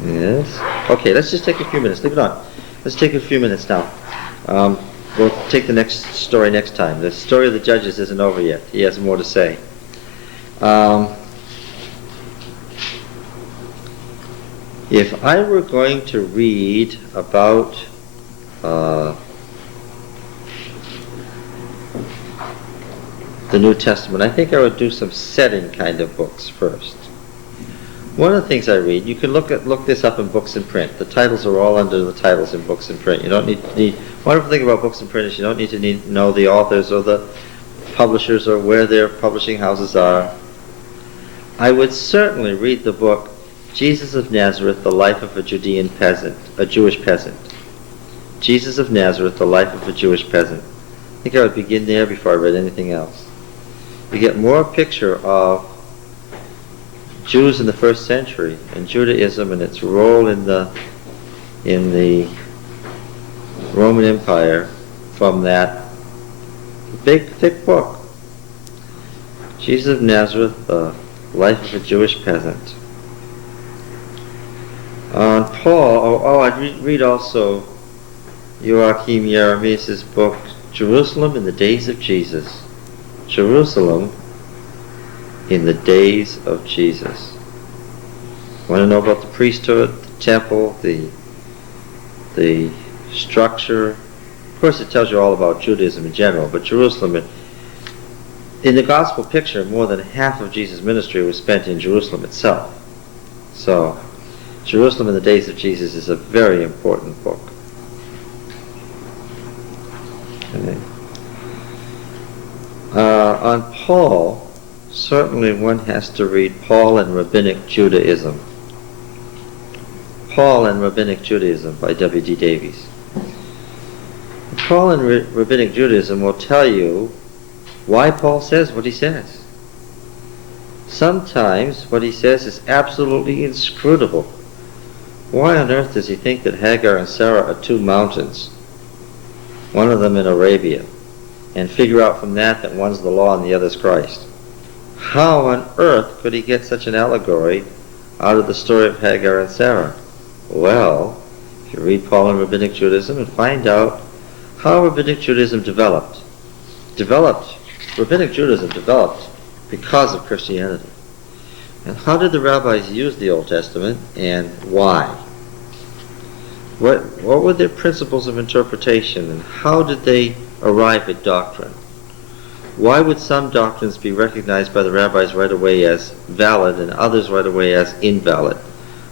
Yes. Okay, let's just take a few minutes. Leave it on. Let's take a few minutes now. We'll take the next story next time. The story of the judges isn't over yet. He has more to say. If I were going to read about the New Testament, I think I would do some setting kind of books first. One of the things I read, you can look this up in books in print. The titles are all under the titles in books in print. You don't need wonderful thing about books in print is you don't need to know the authors or the publishers or where their publishing houses are. I would certainly read the book Jesus of Nazareth, the life of a Judean peasant, a Jewish peasant. Jesus of Nazareth, the life of a Jewish peasant. I think I would begin there before I read anything else. You get more picture of Jews in the first century and Judaism and its role in the Roman Empire from that big, thick book. Jesus of Nazareth, the life of a Jewish peasant. On Paul, I'd read also Joachim Jeremias' book, Jerusalem in the Days of Jesus. Jerusalem in the days of Jesus. Want to know about the priesthood, the temple, the structure? Of course, it tells you all about Judaism in general, but Jerusalem, in the gospel picture, more than half of Jesus' ministry was spent in Jerusalem itself. So, Jerusalem in the days of Jesus is a very important book. Okay. On Paul, certainly one has to read Paul and Rabbinic Judaism. Paul and Rabbinic Judaism by W.D. Davies. Paul and Rabbinic Judaism will tell you why Paul says what he says. Sometimes what he says is absolutely inscrutable. Why on earth does he think that Hagar and Sarah are two mountains, one of them in Arabia, and figure out from that one's the law and the other's Christ? How on earth could he get such an allegory out of the story of Hagar and Sarah? Well, if you read Paul and Rabbinic Judaism and find out how Rabbinic Judaism developed. Rabbinic Judaism developed because of Christianity. And how did the rabbis use the Old Testament, and why? What were their principles of interpretation, and how did they arrive at doctrine? Why would some doctrines be recognized by the rabbis right away as valid and others right away as invalid?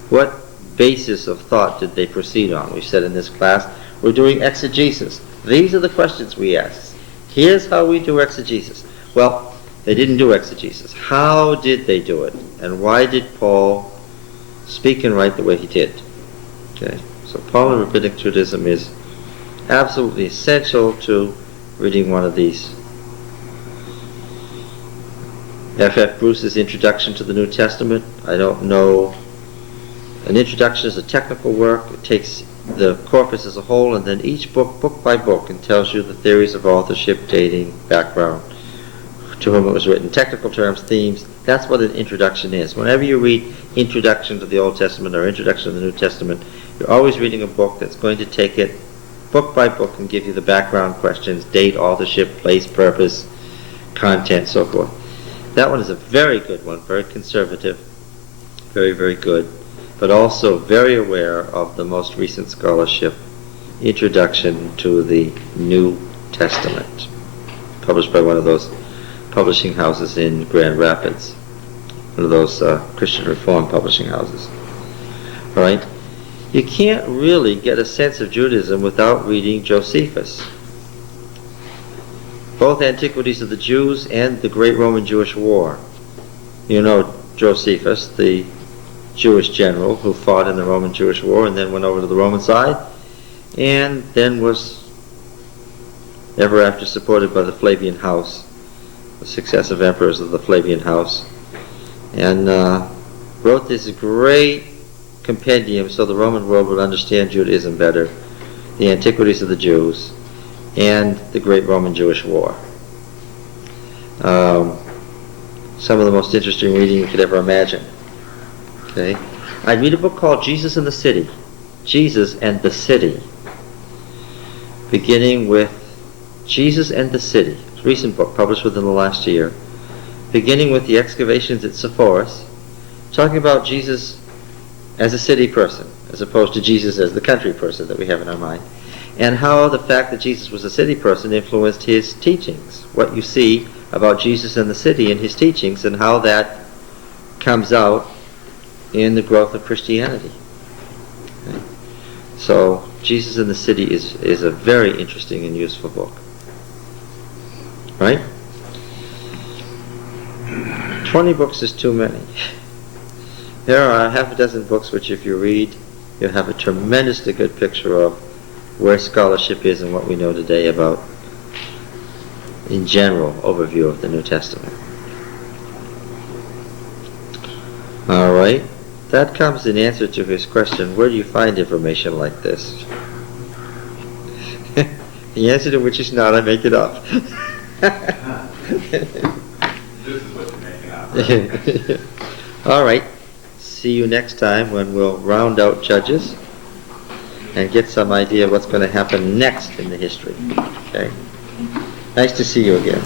What basis of thought did they proceed on? We said in this class, we're doing exegesis. These are the questions we ask. Here's how we do exegesis. Well, they didn't do exegesis. How did they do it? And why did Paul speak and write the way he did? Okay, so Pauline Rabbinic Judaism is absolutely essential to reading one of these. F.F. Bruce's Introduction to the New Testament. I don't know. An introduction is a technical work. It takes the corpus as a whole, and then each book, book by book, and tells you the theories of authorship, dating, background, to whom it was written, technical terms, themes. That's what an introduction is. Whenever you read Introduction to the Old Testament or Introduction to the New Testament, you're always reading a book that's going to take it book by book and give you the background questions, date, authorship, place, purpose, content, so forth. That one is a very good one, very conservative, very, very good, but also very aware of the most recent scholarship, Introduction to the New Testament, published by one of those publishing houses in Grand Rapids, one of those Christian Reform publishing houses. All right? You can't really get a sense of Judaism without reading Josephus. Both Antiquities of the Jews and the Great Roman Jewish War. You know Josephus, the Jewish general who fought in the Roman Jewish War and then went over to the Roman side, and then was ever after supported by the Flavian house, the successive emperors of the Flavian house, and wrote this great compendium so the Roman world would understand Judaism better, the Antiquities of the Jews, and the Great Roman Jewish War. Some of the most interesting reading you could ever imagine. Okay, I'd read a book called Jesus and the City. Jesus and the City. Beginning with Jesus and the City. It's a recent book, published within the last year. Beginning with the excavations at Sepphoris, talking about Jesus as a city person, as opposed to Jesus as the country person that we have in our mind. And how the fact that Jesus was a city person influenced his teachings. What you see about Jesus and the city in his teachings, and how that comes out in the growth of Christianity. Okay. So, Jesus and the City is a very interesting and useful book. Right? 20 books is too many. There are half a dozen books which, if you read, you'll have a tremendously good picture of where scholarship is and what we know today about, in general, overview of the New Testament. All right. That comes in answer to his question, where do you find information like this? The answer to which is not, I make it up. This is what you're making up. All right. See you next time when we'll round out Judges and get some idea of what's going to happen next in the history. Okay? Nice to see you again.